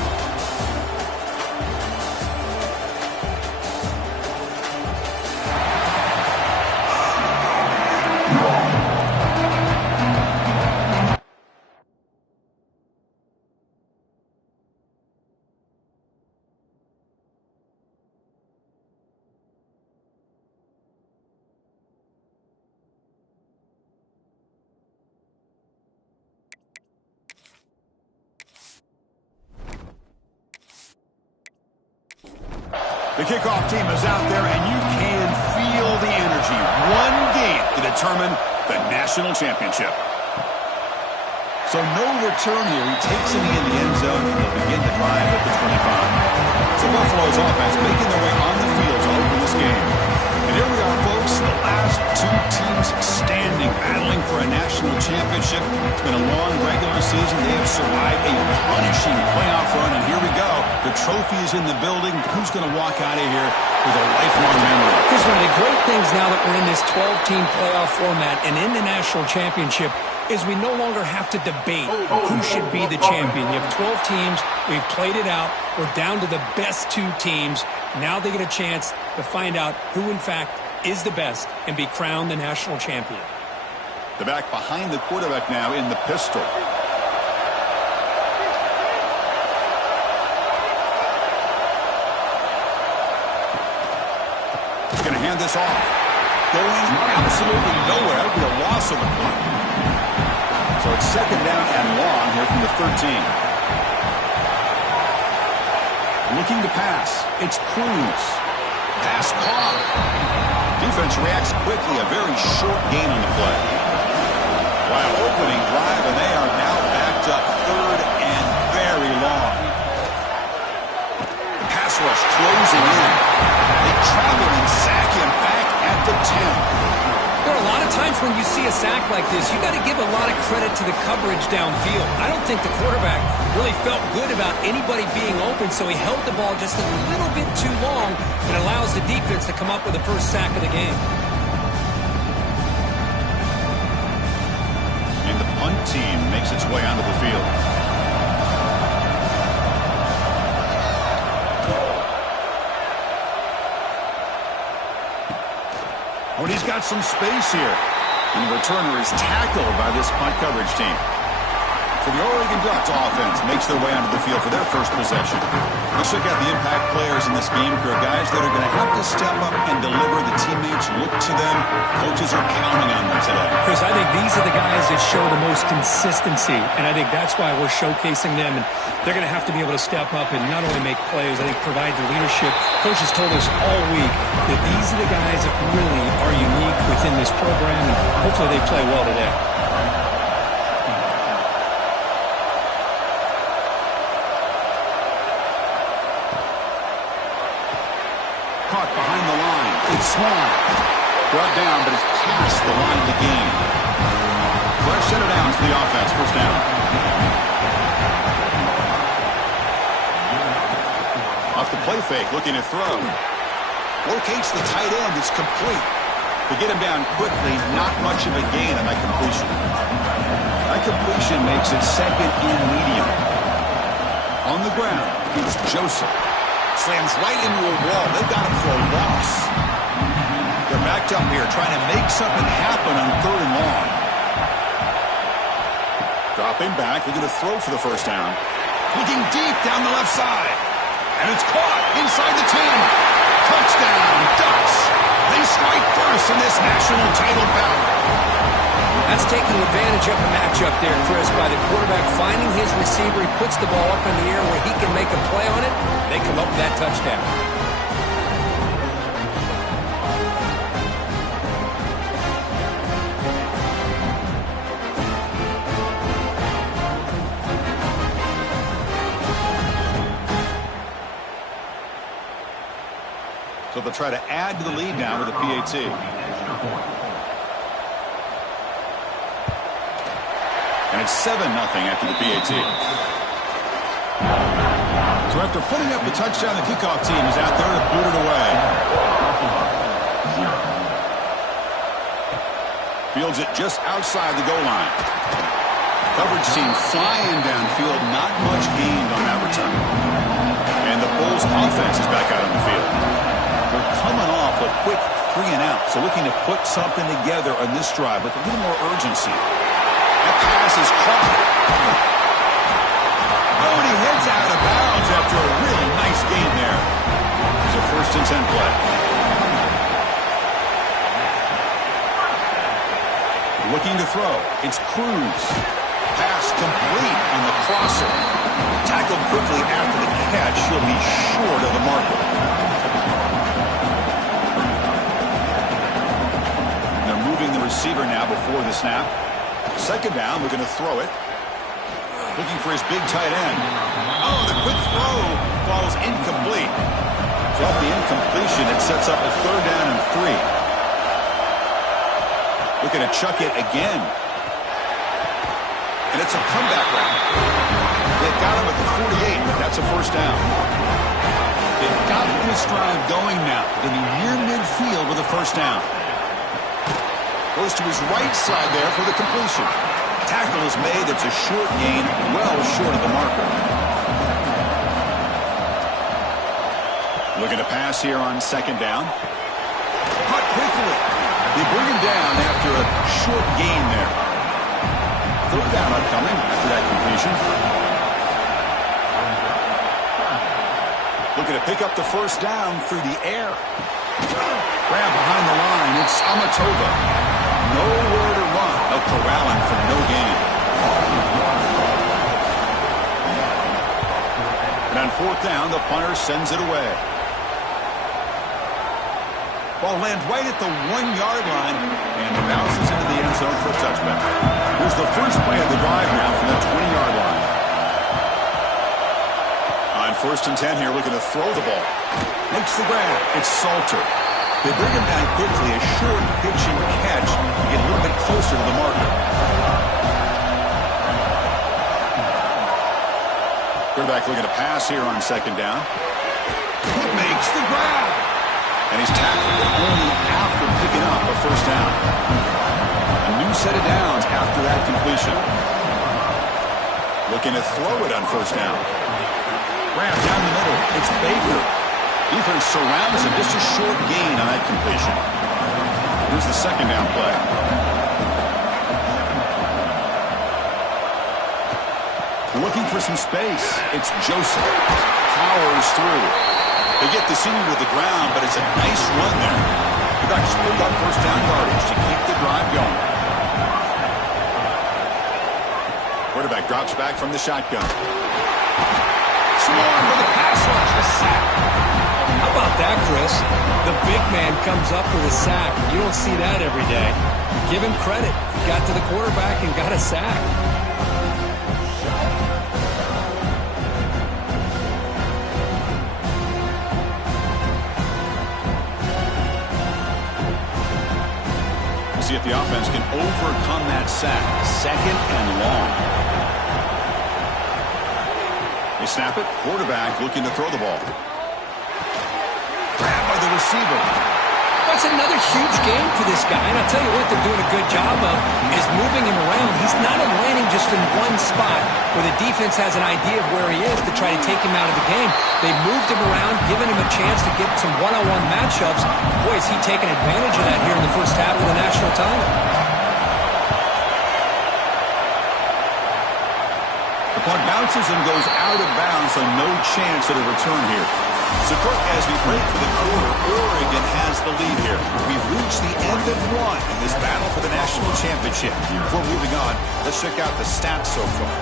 The kickoff team is out there, and you can feel the energy. One game to determine the national championship. So no return here. He takes it in the end zone, and they'll begin to drive at the 25. So Buffalo's offense making their way on the field to open this game. And here we are, folks, the last two teams standing, battling for a national championship. It's been a long regular season. They have survived a punishing playoff run, and here we go. The trophy is in the building. Who's going to walk out of here with a lifelong memory? Here's one of the great things now that we're in this 12-team playoff format and in the national championship is we no longer have to debate who should be the champion. You have 12 teams. We've played it out. We're down to the best two teams. Now they get a chance to find out who, in fact, is the best and be crowned the national champion. The back behind the quarterback now in the pistol. Going to hand this off. Going absolutely nowhere. That would be a loss of the punt. So it's second down and long here from the 13. Looking to pass. It's Cruz. Pass caught. Defense reacts quickly. A very short gain on the play. While opening drive, and they are now backed up third and very long. Pass rush closing in. They travel and sack him back at the 10. There are a lot of times when you see a sack like this, you got to give a lot of credit to the coverage downfield. I don't think the quarterback really felt good about anybody being open, so he held the ball just a little bit too long and allows the defense to come up with the first sack of the game. And the punt team makes its way onto the field. Oh, and he's got some space here. And the returner is tackled by this punt coverage team. So the Oregon Ducks offense makes their way onto the field for their first possession. Let's check out the impact players in this game crew. Guys that are going to have to step up and deliver. The teammates look to them. Coaches are counting on them today. Chris, I think these are the guys that show the most consistency, and I think that's why we're showcasing them. And they're going to have to be able to step up and not only make plays, I think provide the leadership. Coaches told us all week that these are the guys that really are unique within this program, and hopefully they play well today. Caught behind the line. It's Swan. Brought down, but it's past the line of the game. Fresh set it down for the offense. First down. Off the play fake, looking to throw. Locates the tight end. It's complete. To get him down quickly, not much of a gain on that completion. That completion makes it second in medium. On the ground, it's Joseph. Slams right into a wall. They've got him for a loss. They're backed up here trying to make something happen on third and long. Dropping back, looking to throw for the first down. Looking deep down the left side. And it's caught inside the 10. Touchdown, Ducks. They strike first in this national title battle. That's taking advantage of the matchup there, Chris, by the quarterback finding his receiver. He puts the ball up in the air where he can make a play on it. They come up with that touchdown. So they'll try to add to the lead now with a PAT. And it's 7-0 after the PAT. So after putting up the touchdown, the kickoff team is out there to boot it away. Fields it just outside the goal line. Coverage team flying downfield, not much gained on that return. And the Bulls offense is back out on the field. They're coming off a quick 3-and-out, so looking to put something together on this drive with a little more urgency. That pass is caught. Oh, and he heads out of bounds after a really nice gain there. It's a 1st-and-10 play. Looking to throw. It's Cruz. Pass complete on the crosser. Tackled quickly after the catch. He'll be short of the marker. They're moving the receiver now before the snap. 2nd down, looking to throw it. Looking for his big tight end. Oh, the quick throw falls incomplete. So off the incompletion, it sets up a 3rd down and 3. Looking to chuck it again. And it's a comeback route. They got him at the 48, but that's a 1st down. They've got this drive going now. They'll be near midfield with a 1st down. Goes to his right side there for the completion. Tackle is made. It's a short gain, well short of the marker. Looking to pass here on 2nd down. Cut quickly. They bring him down after a short gain there. 3rd down upcoming after that completion. Looking to pick up the 1st down through the air. Grab behind the line. It's Amatova. Nowhere to run. No corralling for no gain. And on 4th down, the punter sends it away. Ball lands right at the 1-yard line and bounces into the end zone for a touchback. Here's the first play of the drive now from the 20-yard line. On 1st-and-10 here, looking to throw the ball. Makes the grab. It's Salter. They bring him down quickly, a short pitching catch to get a little bit closer to the marker. Quarterback looking to pass here on 2nd down. He makes the grab. And he's tackled only after picking up a 1st down. A new set of downs after that completion. Looking to throw it on 1st down. Grab down the middle. It's Baker. Defense surrounds him. Just a short gain on that completion. Here's the 2nd down play. Looking for some space. It's Joseph. Powers through. They get the senior to the ground, but it's a nice run there. The Ducks pick up 1st down yardage to keep the drive going. Quarterback drops back from the shotgun. Swarm with a pass rush. A sack. How about that, Chris? The big man comes up with a sack. You don't see that every day. Give him credit. He got to the quarterback and got a sack. See if the offense can overcome that sack. 2nd and long. They snap it. Quarterback looking to throw the ball. Grabbed by the receiver. That's another huge game for this guy. And I'll tell you what they're doing a good job of is moving him around. He's not landing just in one spot where the defense has an idea of where he is to try to take him out of the game. They moved him around, giving him a chance to get some one-on-one matchups. Boy, is he taking advantage of that here in the 1st half of the national title. The punt bounces and goes out of bounds, so no chance at a return here. So, Kirk, as we break for the quarter, Oregon has the lead here. We've reached the end of one in this battle for the national championship. Before moving on, let's check out the stats so far.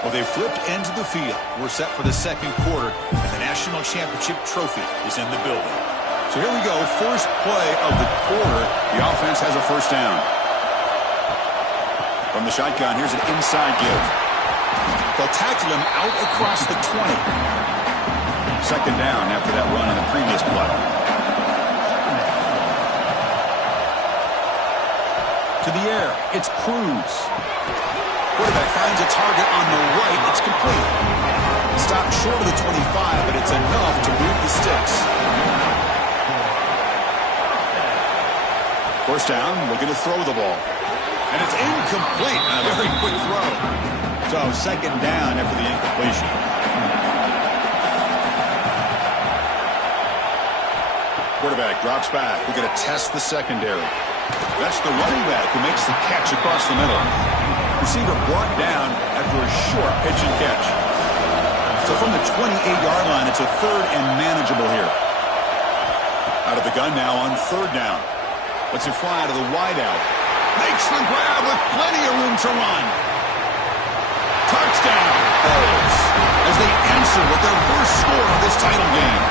Well, they flipped into the field. We're set for the second quarter, and the national championship trophy is in the building. So here we go, first play of the quarter. The offense has a first down. From the shotgun, here's an inside give. They'll tackle him out across the 20. Second down after that run in the previous play. To the air, it's Cruz. Quarterback finds a target on the right. It's complete. Stopped short of the 25, but it's enough to move the sticks. First down, looking to throw the ball. And it's incomplete. A very quick throw. So second down after the incompletion. Quarterback drops back. We're going to test the secondary. That's the running back who makes the catch across the middle. Receiver brought down after a short pitch and catch. So from the 28-yard line, it's a third and manageable here. Out of the gun now on third down. Lets it fly to the wideout. Makes the grab with plenty of room to run. Touchdown, Bulls, as they answer with their first score of this title game.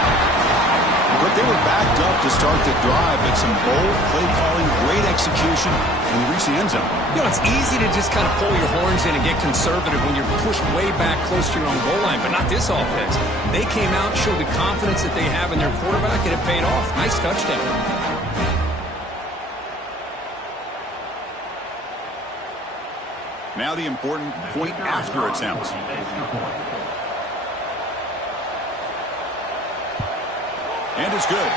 But they were backed up to start the drive, but some bold play calling, great execution, and we reach the end zone. You know, it's easy to just kind of pull your horns in and get conservative when you're pushed way back close to your own goal line, but not this offense. They came out, showed the confidence that they have in their quarterback, and it paid off. Nice touchdown. Now the important point after attempt. And it's good.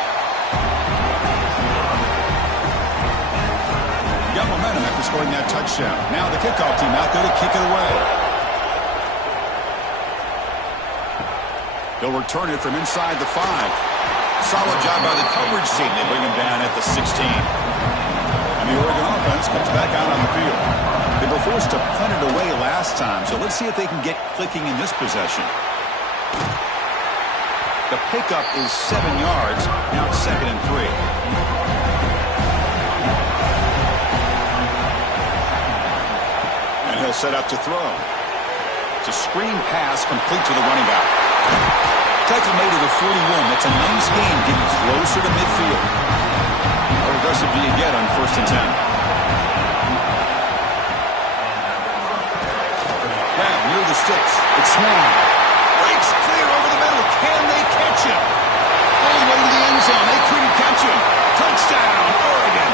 Got momentum after scoring that touchdown. Now the kickoff team out there to kick it away. They'll return it from inside the 5. Solid job by the coverage team. They bring him down at the 16. And the Oregon offense comes back out on the field. They were forced to punt it away last time, so let's see if they can get clicking in this possession. The pickup is 7 yards. Now it's 2nd and 3. And he'll set up to throw. It's a screen pass complete to the running back. Tackle made to the 41. That's a nice gain, getting closer to midfield. How aggressive do you get on 1st and 10? Grab near the sticks. It's Swan. Breaks clear over the middle. Can they catch him? All the way to the end zone. They couldn't catch him. Touchdown, Oregon.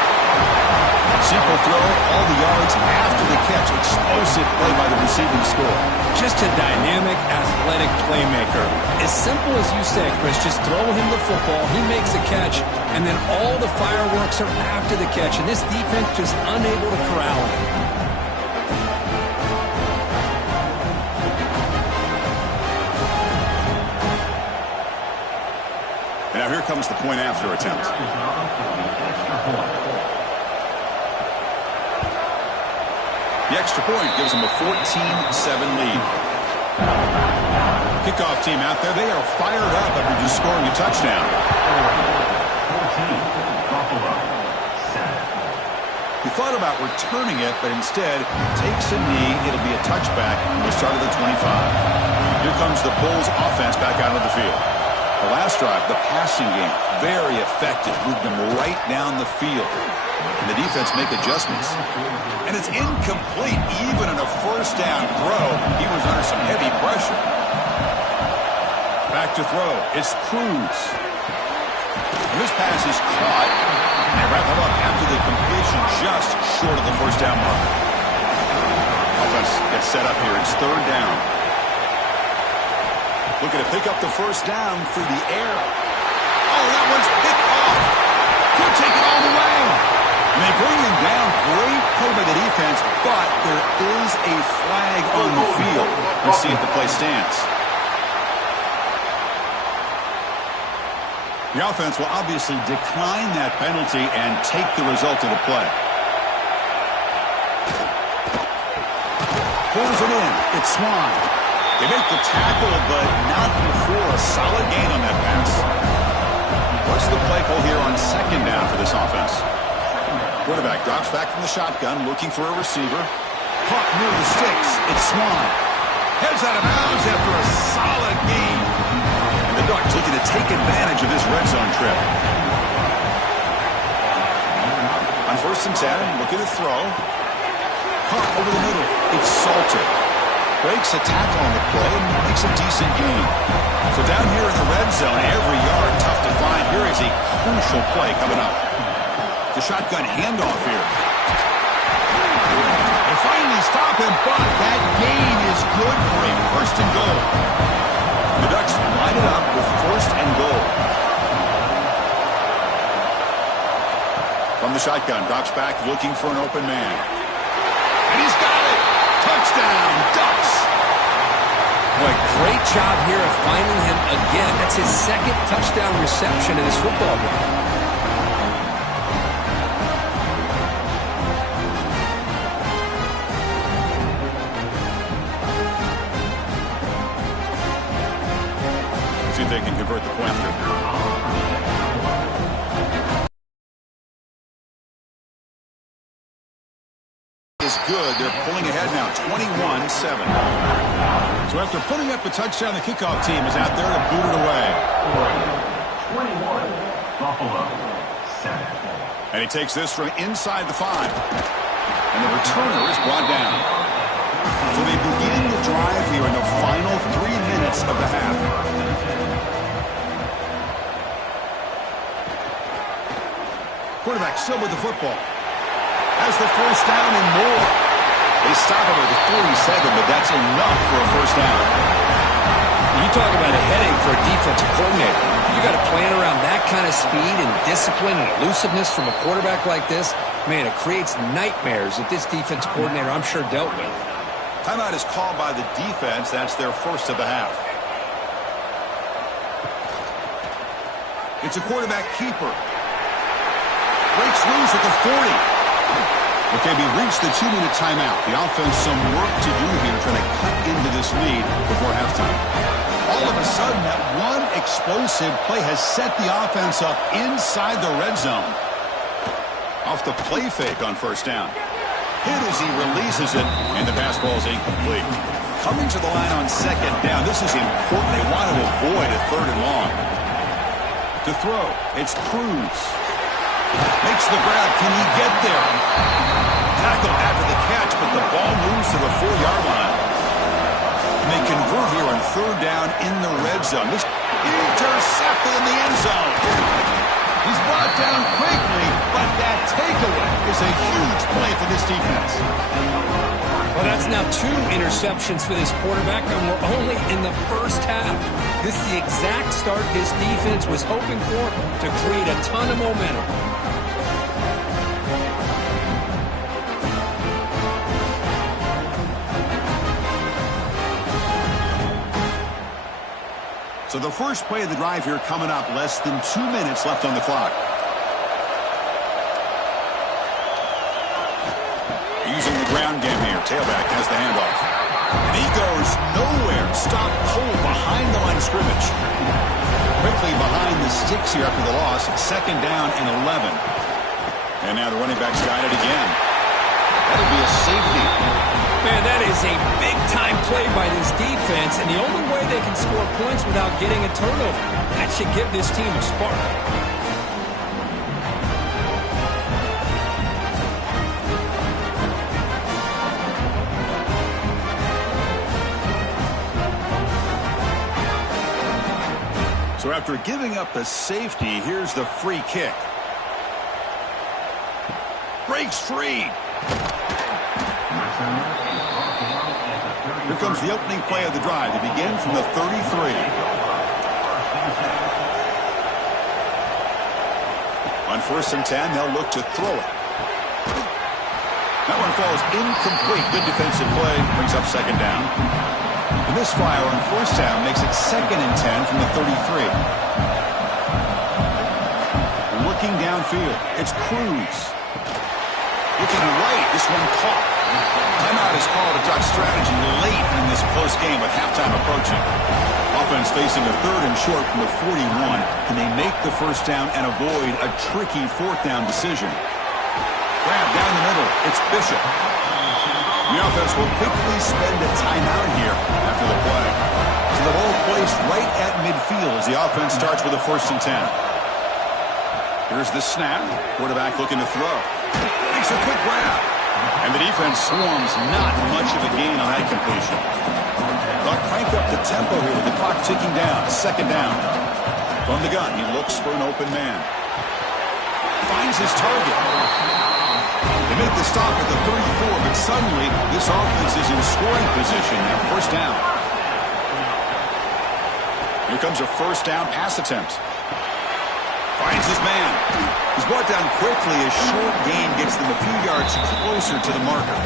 Simple throw, all the yards after the catch. Explosive play by the receiving score. Just a dynamic, athletic playmaker. As simple as you say, Chris, just throw him the football. He makes a catch, and then all the fireworks are after the catch, and this defense just unable to corral him. Now here comes the point after attempt. The extra point gives them a 14-7 lead. Kickoff team out there, they are fired up after just scoring a touchdown. He thought about returning it, but instead takes a knee. It'll be a touchback from the start of the 25. Here comes the Bulls offense back out of the field. The last drive, the passing game, very effective. Moved them right down the field. And the defense make adjustments. And it's incomplete. Even on a first down throw, he was under some heavy pressure. Back to throw. It's Cruz. And this pass is caught. And wrap it up after the completion, just short of the first down mark. Offense gets set up here. It's 3rd down. Looking to pick up the first down through the air. Oh, that one's picked off. Could take it all the way. And they bring him down. Great play by the defense, but there is a flag on the field. We'll see if the play stands. The offense will obviously decline that penalty and take the result of the play. Pulls it in. It's Swan. They make the tackle, but not before a solid gain on that pass. What's the play call here on second down for this offense? Quarterback drops back from the shotgun, looking for a receiver. Caught near the sticks. It's Swan. Heads out of bounds after a solid gain. And the Ducks looking to take advantage of this red zone trip. On 1st and 10, looking to throw. Caught over the middle. It's Salter. Breaks a tackle on the play and makes a decent gain. So down here in the red zone, every yard tough to find. Here is a crucial play coming up. The shotgun handoff here. They finally stop him, but that gain is good for him. 1st and goal. The Ducks line it up with 1st and goal. From the shotgun, drops back looking for an open man. And he's got it! Touchdown, Ducks! Boy, great job here of finding him again. That's his 2nd touchdown reception in this football game. See if they can convert the point. Is good. They're pulling ahead now, 21-7. So after putting up a touchdown, the kickoff team is out there to boot it away. 21, Buffalo, 7. And he takes this from inside the 5. And the returner is brought down. So they begin the drive here in the final 3 minutes of the half. Quarterback still with the football. Has the 1st down and more. They stop him at the 47, but that's enough for a 1st down. You talk about a headache for a defensive coordinator. You got to plan around that kind of speed and discipline and elusiveness from a quarterback like this. Man, it creates nightmares that this defensive coordinator, I'm sure, dealt with. Timeout is called by the defense. That's their 1st of the half. It's a quarterback keeper. Breaks loose at the 40. Okay, we reached the 2-minute timeout. The offense some work to do here trying to cut into this lead before halftime. All of a sudden, that one explosive play has set the offense up inside the red zone. Off the play fake on 1st down. Hit as he releases it, and the pass ball is incomplete. Coming to the line on 2nd down, this is important. They want to avoid a 3rd and long. To throw, it's Cruz. Makes the grab. Can he get there? Tackle after the catch, but the ball moves to the 4-yard line. And they convert here on 3rd down in the red zone. This intercepted in the end zone. He's brought down quickly, but that takeaway is a huge play for this defense. Well, that's now 2 interceptions for this quarterback, and we're only in the 1st half. This is the exact start this defense was hoping for to create a ton of momentum. So the first play of the drive here coming up, less than 2 minutes left on the clock. Using the ground game here. Tailback has the handoff. And he goes nowhere. Stop cold behind the line of scrimmage. Quickly behind the sticks here after the loss. 2nd down and 11. And now the running back's got it again. That'll be a safety. Man, that is a big-time play by this defense, and the only way they can score points without getting a turnover. That should give this team a spark. So after giving up the safety, here's the free kick. Breaks free. Here comes the opening play of the drive. They begin from the 33. On 1st and 10, they'll look to throw it. That one falls incomplete. Good defensive play. Brings up 2nd down. And this fire on 1st down makes it 2nd and 10 from the 33. Looking downfield. It's Cruz. Looking right. This one caught. Timeout is call to duck strategy late in this close game with halftime approaching. Offense facing a 3rd and short from the 41. Can they make the first down and avoid a tricky 4th down decision? Grab down the middle. It's Bishop. The offense will quickly spend a timeout here after the play. So the ball placed right at midfield as the offense starts with a 1st and 10. Here's the snap. Quarterback looking to throw. Makes a quick grab. And the defense swarms not much of a gain on that completion. But crank up the tempo here with the clock ticking down. 2nd down. From the gun, he looks for an open man. Finds his target. They make the stop at the 34, but suddenly this offense is in scoring position now. 1st down. Here comes a 1st down pass attempt. Finds his man. He's brought down quickly. A short gain gets them a few yards closer to the marker.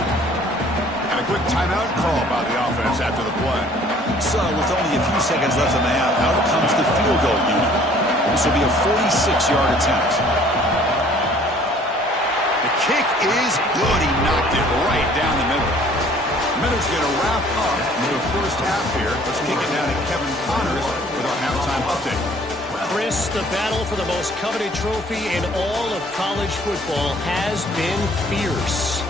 And a quick timeout call by the offense after the play. So with only a few seconds left in the half, out comes the field goal unit. This will be a 46-yard attempt. The kick is good. He knocked it right down the middle. The minute's going to wrap up the first half here. Let's kick it down to Kevin Connors with our halftime update. Chris, the battle for the most coveted trophy in all of college football has been fierce.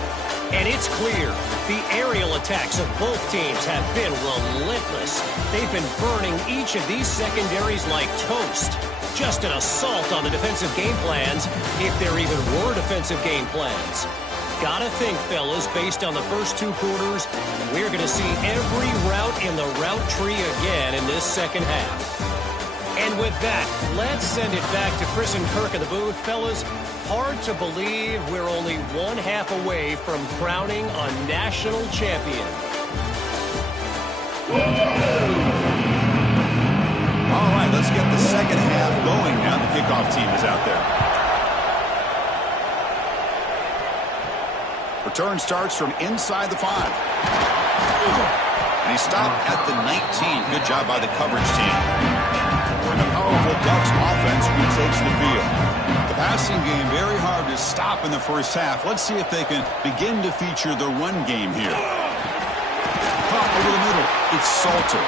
And it's clear the aerial attacks of both teams have been relentless. They've been burning each of these secondaries like toast. Just an assault on the defensive game plans, if there even were defensive game plans. Gotta think, fellas, based on the first 2 quarters, we're going to see every route in the route tree again in this second half. And with that, let's send it back to Chris and Kirk in the booth. Fellas, hard to believe we're only 1 half away from crowning a national champion. All right, let's get the second half going now. The kickoff team is out there. Return starts from inside the 5. And he stopped at the 19. Good job by the coverage team. And the powerful Ducks offense retakes the field. The passing game very hard to stop in the first half. Let's see if they can begin to feature the run game here. Pop over the middle. It's Salter.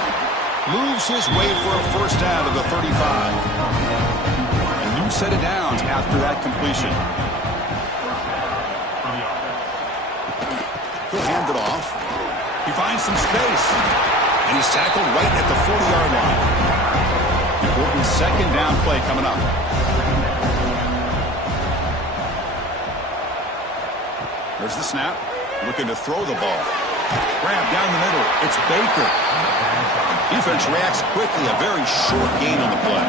Moves his way for a 1st down to the 35. A new set of downs after that completion. He'll hand it off. He finds some space. And he's tackled right at the 40-yard line. Important 2nd down play coming up. There's the snap. Looking to throw the ball. Grab down the middle. It's Baker. Defense reacts quickly. A very short gain on the play.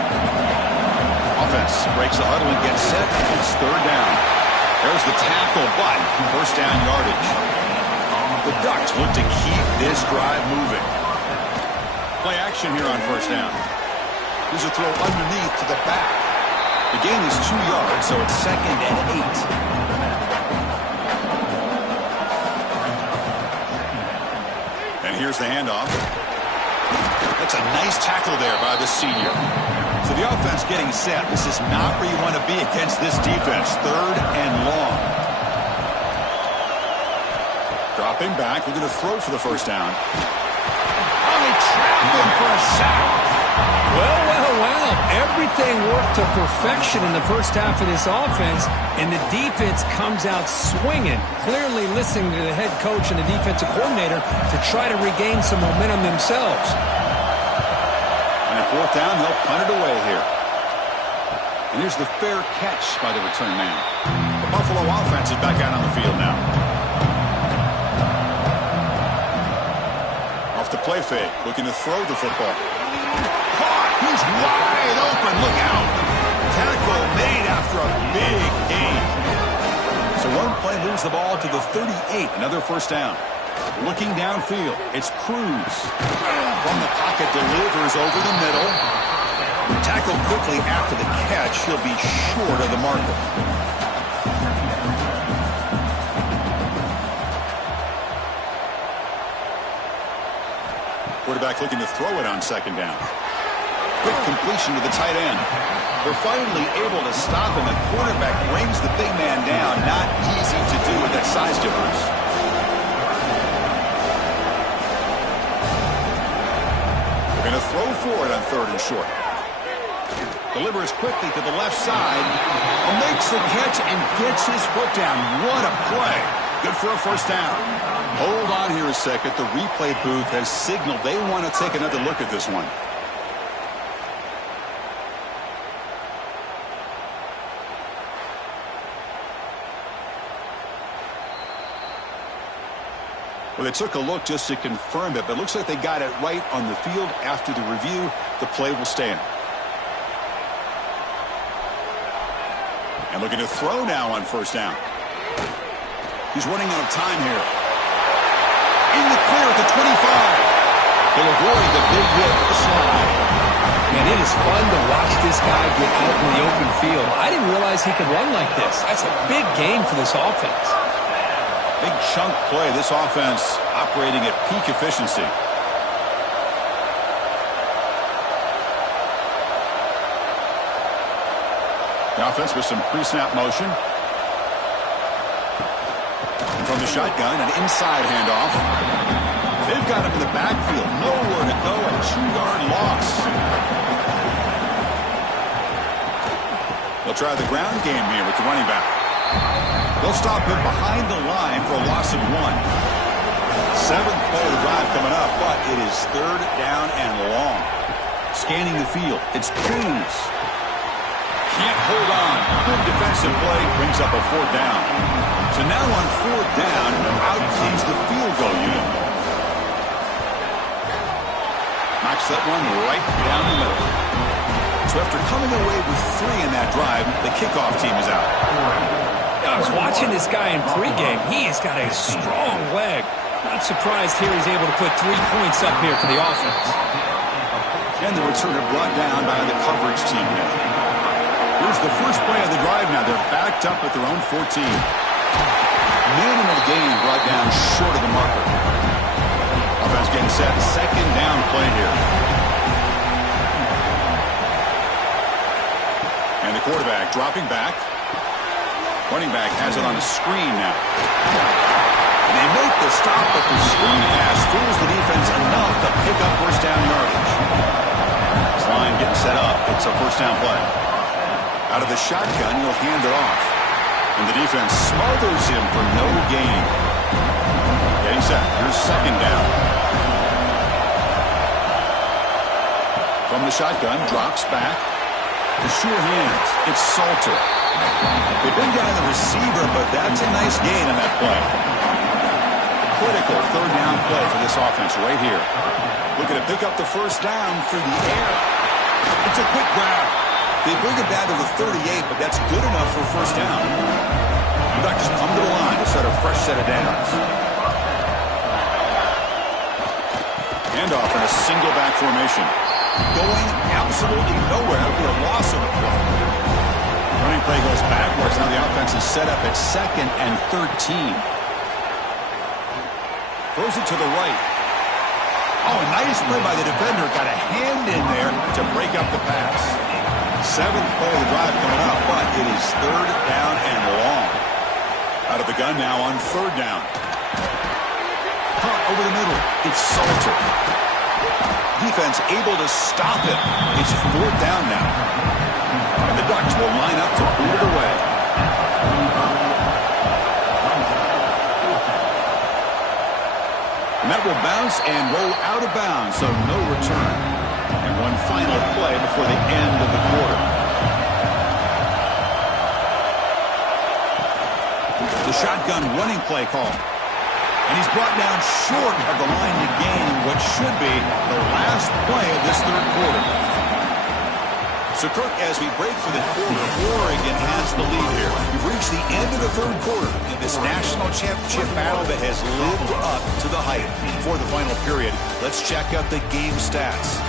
Offense breaks the huddle and gets set. It's 3rd down. There's the tackle, but 1st down yardage. The Ducks look to keep this drive moving. Play action here on 1st down. Here's a throw underneath to the back. The gain is 2 yards, so it's 2nd and 8. And here's the handoff. That's a nice tackle there by the senior. So the offense getting set. This is not where you want to be against this defense. 3rd and long. Dropping back. We're going to throw for the 1st down. Oh, they trapped him for a sack. Well, well, well. Everything worked to perfection in the first half of this offense, and the defense comes out swinging, clearly listening to the head coach and the defensive coordinator to try to regain some momentum themselves. And at 4th down, they'll punt it away here. And here's the fair catch by the return man. The Buffalo offense is back out on the field now. Off the play fake, looking to throw the football. Caught! He's wide open! Look out! Tackle made after a big gain. So one play moves the ball to the 38. Another 1st down. Looking downfield, it's Cruz. From the pocket, delivers over the middle. Tackled quickly after the catch. He'll be short of the marker. Quarterback looking to throw it on 2nd down. Quick completion to the tight end. They're finally able to stop him. The quarterback brings the big man down. Not easy to do with that size difference. 3rd and short. Delivers quickly to the left side. Makes the catch and gets his foot down. What a play. Good for a first down. Hold on here a second. The replay booth has signaled they want to take another look at this one. Well, they took a look just to confirm it, but it looks like they got it right on the field. After the review, the play will stand. And looking to throw now on first down. He's running out of time here. In the clear at the 25. He'll avoid the big hit with the slide. Man, it is fun to watch this guy get out in the open field. I didn't realize he could run like this. That's a big gain for this offense. Big chunk play. This offense operating at peak efficiency. The offense with some pre-snap motion. And from the shotgun, an inside handoff. They've got him in the backfield. Nowhere to go. A 2-yard loss. They'll try the ground game here with the running back. They'll stop him behind the line for a loss of 1. 7th play of the drive coming up, but it is 3rd down and long. Scanning the field. It's Cruz. Can't hold on. Good defensive play brings up a 4th down. So now on 4th down, out comes the field goal unit. Knocks that one right down the middle. So after coming away with 3 in that drive, the kickoff team is out. I was watching this guy in pregame. He has got a strong leg. Not surprised here he's able to put 3 points up here for the offense. And the returner brought down by the coverage team here. Here's the first play of the drive now. They're backed up at their own 14. Minimal gain brought down short of the marker. Offense getting set. 2nd down play here. And the quarterback dropping back. Running back has it on the screen now. And they make the stop, but the screen pass fools the defense enough to pick up first down yardage. This line getting set up. It's a first down play. Out of the shotgun, he'll hand it off. And the defense smothers him for no gain. Getting set. Here's 2nd down. From the shotgun, drops back. To sure hands. It's Salter. They bring down the receiver, but that's a nice gain on that play. Critical 3rd down play for this offense right here. Looking to pick up the first down through the air. It's a quick grab. They bring it down to the 38, but that's good enough for first down. The Ducks just come to the line to set a fresh set of downs. Handoff in a single back formation. Going absolutely nowhere. That would be a loss of the play. Running play goes backwards. Now the offense is set up at 2nd and 13. Throws it to the right. Oh, nice play by the defender. Got a hand in there to break up the pass. 7th play of the drive coming up, but it is 3rd down and long. Out of the gun now on 3rd down. Caught over the middle. It's Salter. Defense able to stop it. It's 4th down now. And the Ducks will line up to boot it away. And that will bounce and roll out of bounds, so no return. And one final play before the end of the quarter. The shotgun running play call. And he's brought down short of the line to gain what should be the last play of this 3rd quarter. So, Kirk, as we break for the quarter, Oregon has the lead here. We've reached the end of the 3rd quarter in this national championship battle that has lived up to the hype. Before the final period, let's check out the game stats.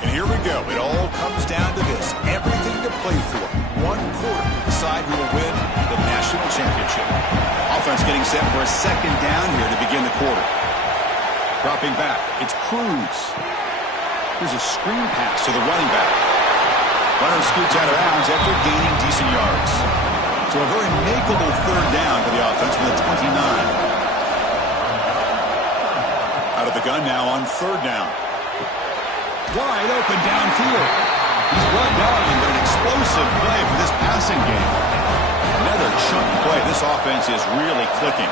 And here we go. It all comes down to this. Everything to play for. 1 quarter to decide who will win the national championship. Offense getting set for a 2nd down here to begin the quarter. Dropping back. It's Cruz. Here's a screen pass to the running back. Runner scoots out of bounds after gaining decent yards. So a very makeable 3rd down for the offense with a 29. Out of the gun now on third down. Wide open downfield. He's run down and an explosive play for this passing game. Another chunk play. This offense is really clicking.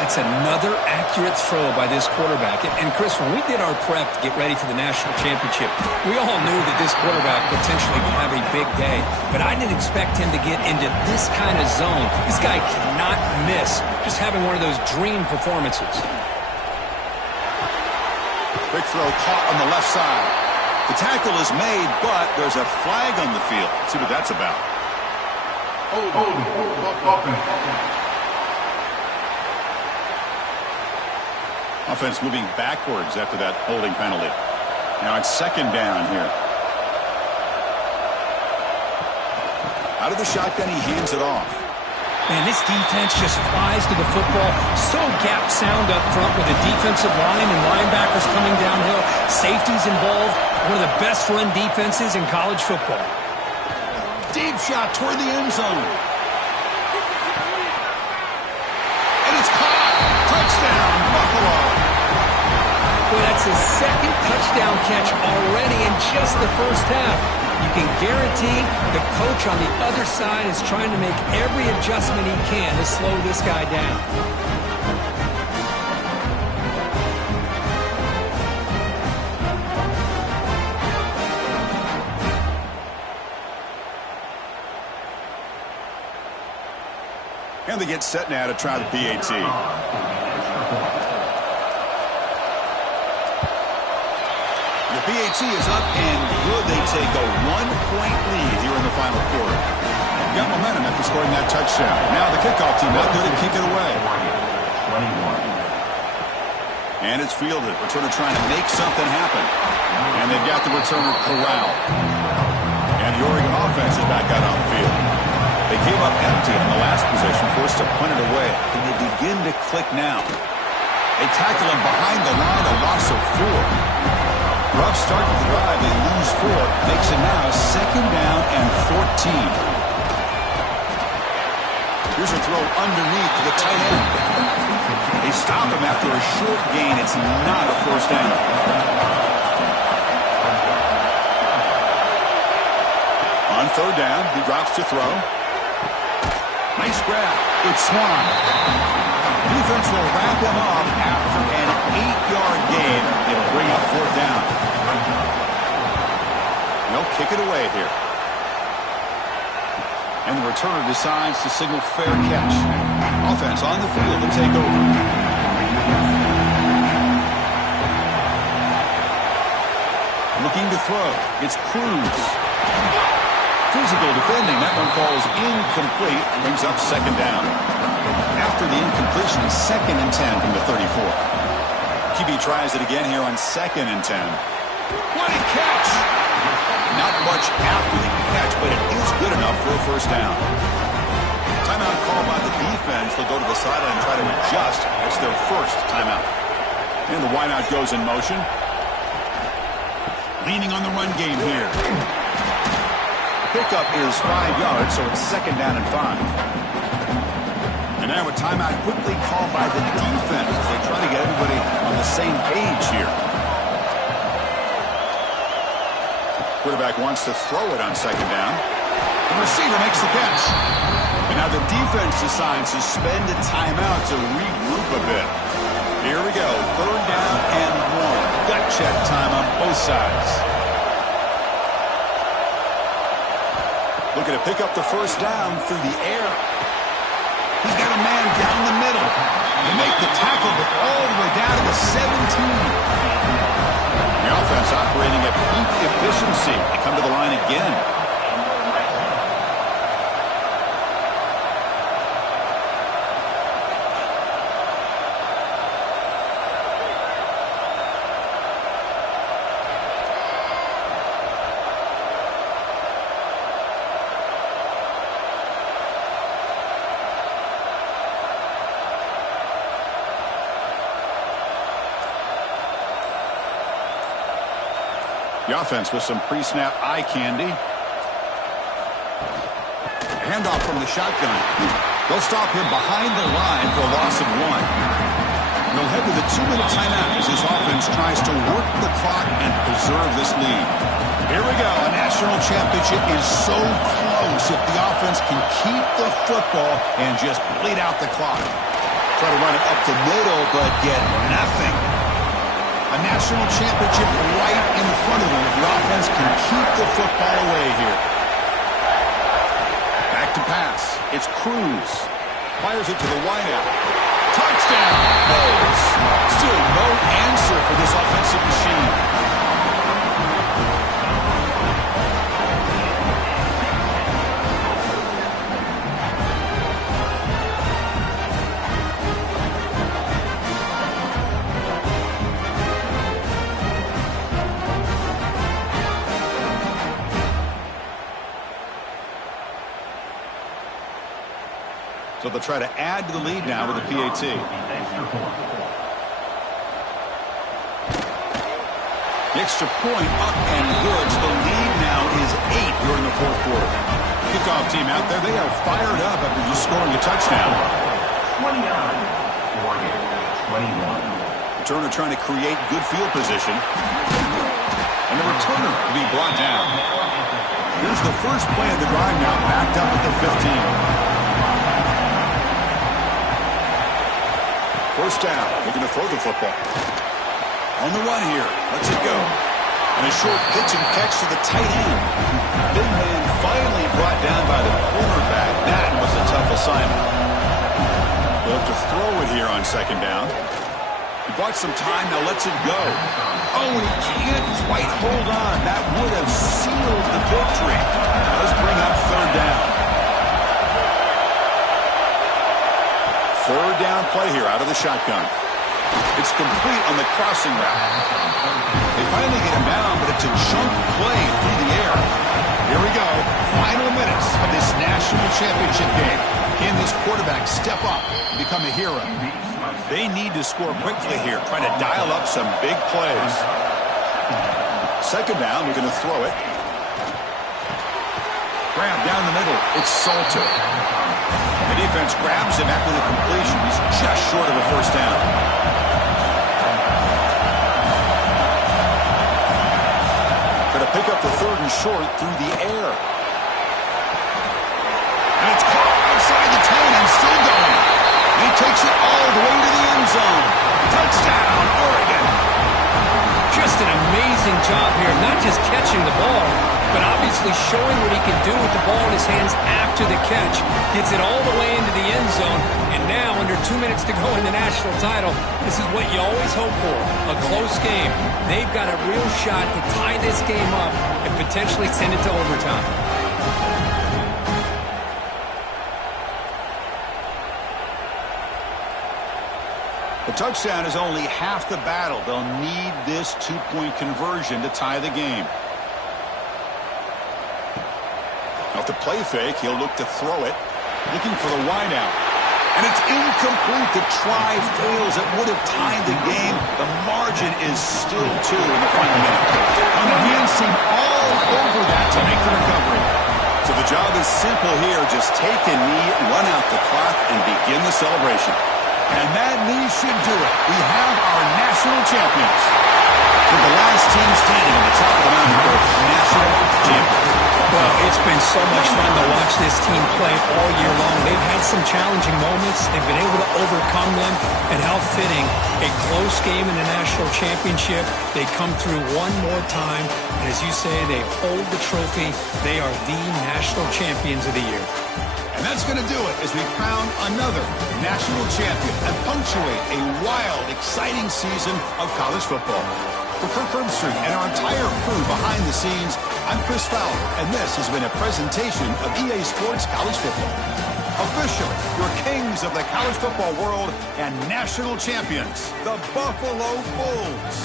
That's another accurate throw by this quarterback. And Chris, when we did our prep to get ready for the national championship, we all knew that this quarterback potentially could have a big day. But I didn't expect him to get into this kind of zone. This guy cannot miss. Just having one of those dream performances. Big throw caught on the left side. The tackle is made, but there's a flag on the field. Let's see what that's about. Offense moving backwards after that holding penalty. Now it's second down here. Out of the shotgun, he hands it off. Man, this defense just flies to the football. So gap sound up front with a defensive line and linebackers coming downhill. Safeties involved. One of the best run defenses in college football. Deep shot toward the end zone. And it's caught. Touchdown, Buffalo. Boy, that's his second touchdown catch already in just the first half. You can guarantee the coach on the other side is trying to make every adjustment he can to slow this guy down. And they get set now to try the PAT. The PAT is up and good. They take a 1-point lead here in the final quarter. Got momentum after scoring that touchdown. Now the kickoff team out there to kick it away. 21. And it's fielded. Returner trying to make something happen. And they've got the returner corralled. And the Oregon offense is back out on the field. They came up empty on the last possession, forced to punt it away. And they begin to click now. They tackle him behind the line, a loss of 4. Rough start to the drive. They lose 4. Makes it now second down and 14. Here's a throw underneath to the tight end. They stop him after a short gain. It's not a first down. On third down, he drops to throw. Nice grab. It's Swan. Defense will wrap him up after an 8-yard gain. It'll bring up fourth down. They'll kick it away here. And the returner decides to signal fair catch. Offense on the field to take over. Looking to throw. It's Cruz. Physical defending. That one falls incomplete. Brings up second down. After the incompletion, second and 10 from the 34. QB tries it again here on second and 10. What a catch! Not much after the catch, but it is good enough for a first down. Timeout called by the defense. They'll go to the sideline and try to adjust. It's their first timeout. And the wideout goes in motion. Leaning on the run game here. Pickup is 5 yards, so it's second down and 5. And now a timeout quickly called by the defense as they try to get everybody on the same page here. Quarterback wants to throw it on second down. The receiver makes the catch. And now the defense decides to spend a timeout to regroup a bit. Here we go. Third down and 1. Gut check time on both sides. Looking to pick up the first down through the air. He's got a man down the middle. They make the tackle, but all the way down to the 17. The offense operating at peak efficiency. They come to the line again. The offense with some pre-snap eye candy. Handoff from the shotgun. They'll stop him behind the line for a loss of 1. They'll head to the 2-minute timeout as this offense tries to work the clock and preserve this lead. Here we go. A national championship is so close if the offense can keep the football and just bleed out the clock. Try to run it up the middle, but get nothing. A national championship right in front of them if the offense can keep the football away here. Back to pass. It's Cruz. Fires it to the wideout. Touchdown! Bills. Still no answer for this offensive machine. So they'll try to add to the lead now with a PAT. The extra point up and good. So the lead now is 8 during the fourth quarter. Kickoff team out there. They are fired up after just scoring a touchdown. 29, 21. Returner trying to create good field position. And the returner will be brought down. Here's the first play of the drive now, backed up at the 15. First down. They're going to throw the football. On the run here. Lets it go. And a short pitch and catch to the tight end. Big man finally brought down by the cornerback. That was a tough assignment. They'll have to throw it here on second down. He bought some time. Now lets it go. Oh, and he can't quite hold on. That would have sealed the victory. Let's bring up third down. Third down play here out of the shotgun. It's complete on the crossing route. They finally get him down, but it's a chunk play through the air. Here we go. Final minutes of this national championship game. Can this quarterback step up and become a hero? They need to score quickly here, trying to dial up some big plays. Second down, they're going to throw it. Grab down the middle. It's Salter. The defense grabs him after the completion. He's just short of a first down. Going to pick up the third and short through the air. And it's caught outside the 10 and still going. And he takes it all the way to the end zone. Touchdown, Oregon. Just an amazing job here, not just catching the ball, but obviously showing what he can do with the ball in his hands after the catch. Gets it all the way into the end zone, and now under 2 minutes to go in the national title, this is what you always hope for, a close game. They've got a real shot to tie this game up and potentially send it to overtime. The touchdown is only half the battle. They'll need this two-point conversion to tie the game. Off the play fake, he'll look to throw it, looking for the wideout. And it's incomplete. The try fails. It would have tied the game. The margin is still 2 in the final minute. And the hands seem all over that to make the recovery. So the job is simple here. Just take a knee, run out the clock, and begin the celebration. And that knee should do it. We have our national champions. For the last team standing on the top of the mountain, national champions. Well, it's been so much fun to watch this team play all year long. They've had some challenging moments. They've been able to overcome them. And how fitting, a close game in the national championship. They come through one more time. And as you say, they hold the trophy. They are the national champions of the year. And that's going to do it as we crown another national champion and punctuate a wild, exciting season of college football. For Kirk Herbstreit and our entire crew behind the scenes, I'm Chris Fowler, and this has been a presentation of EA Sports College Football. Officially, your kings of the college football world and national champions, the Buffalo Bulls.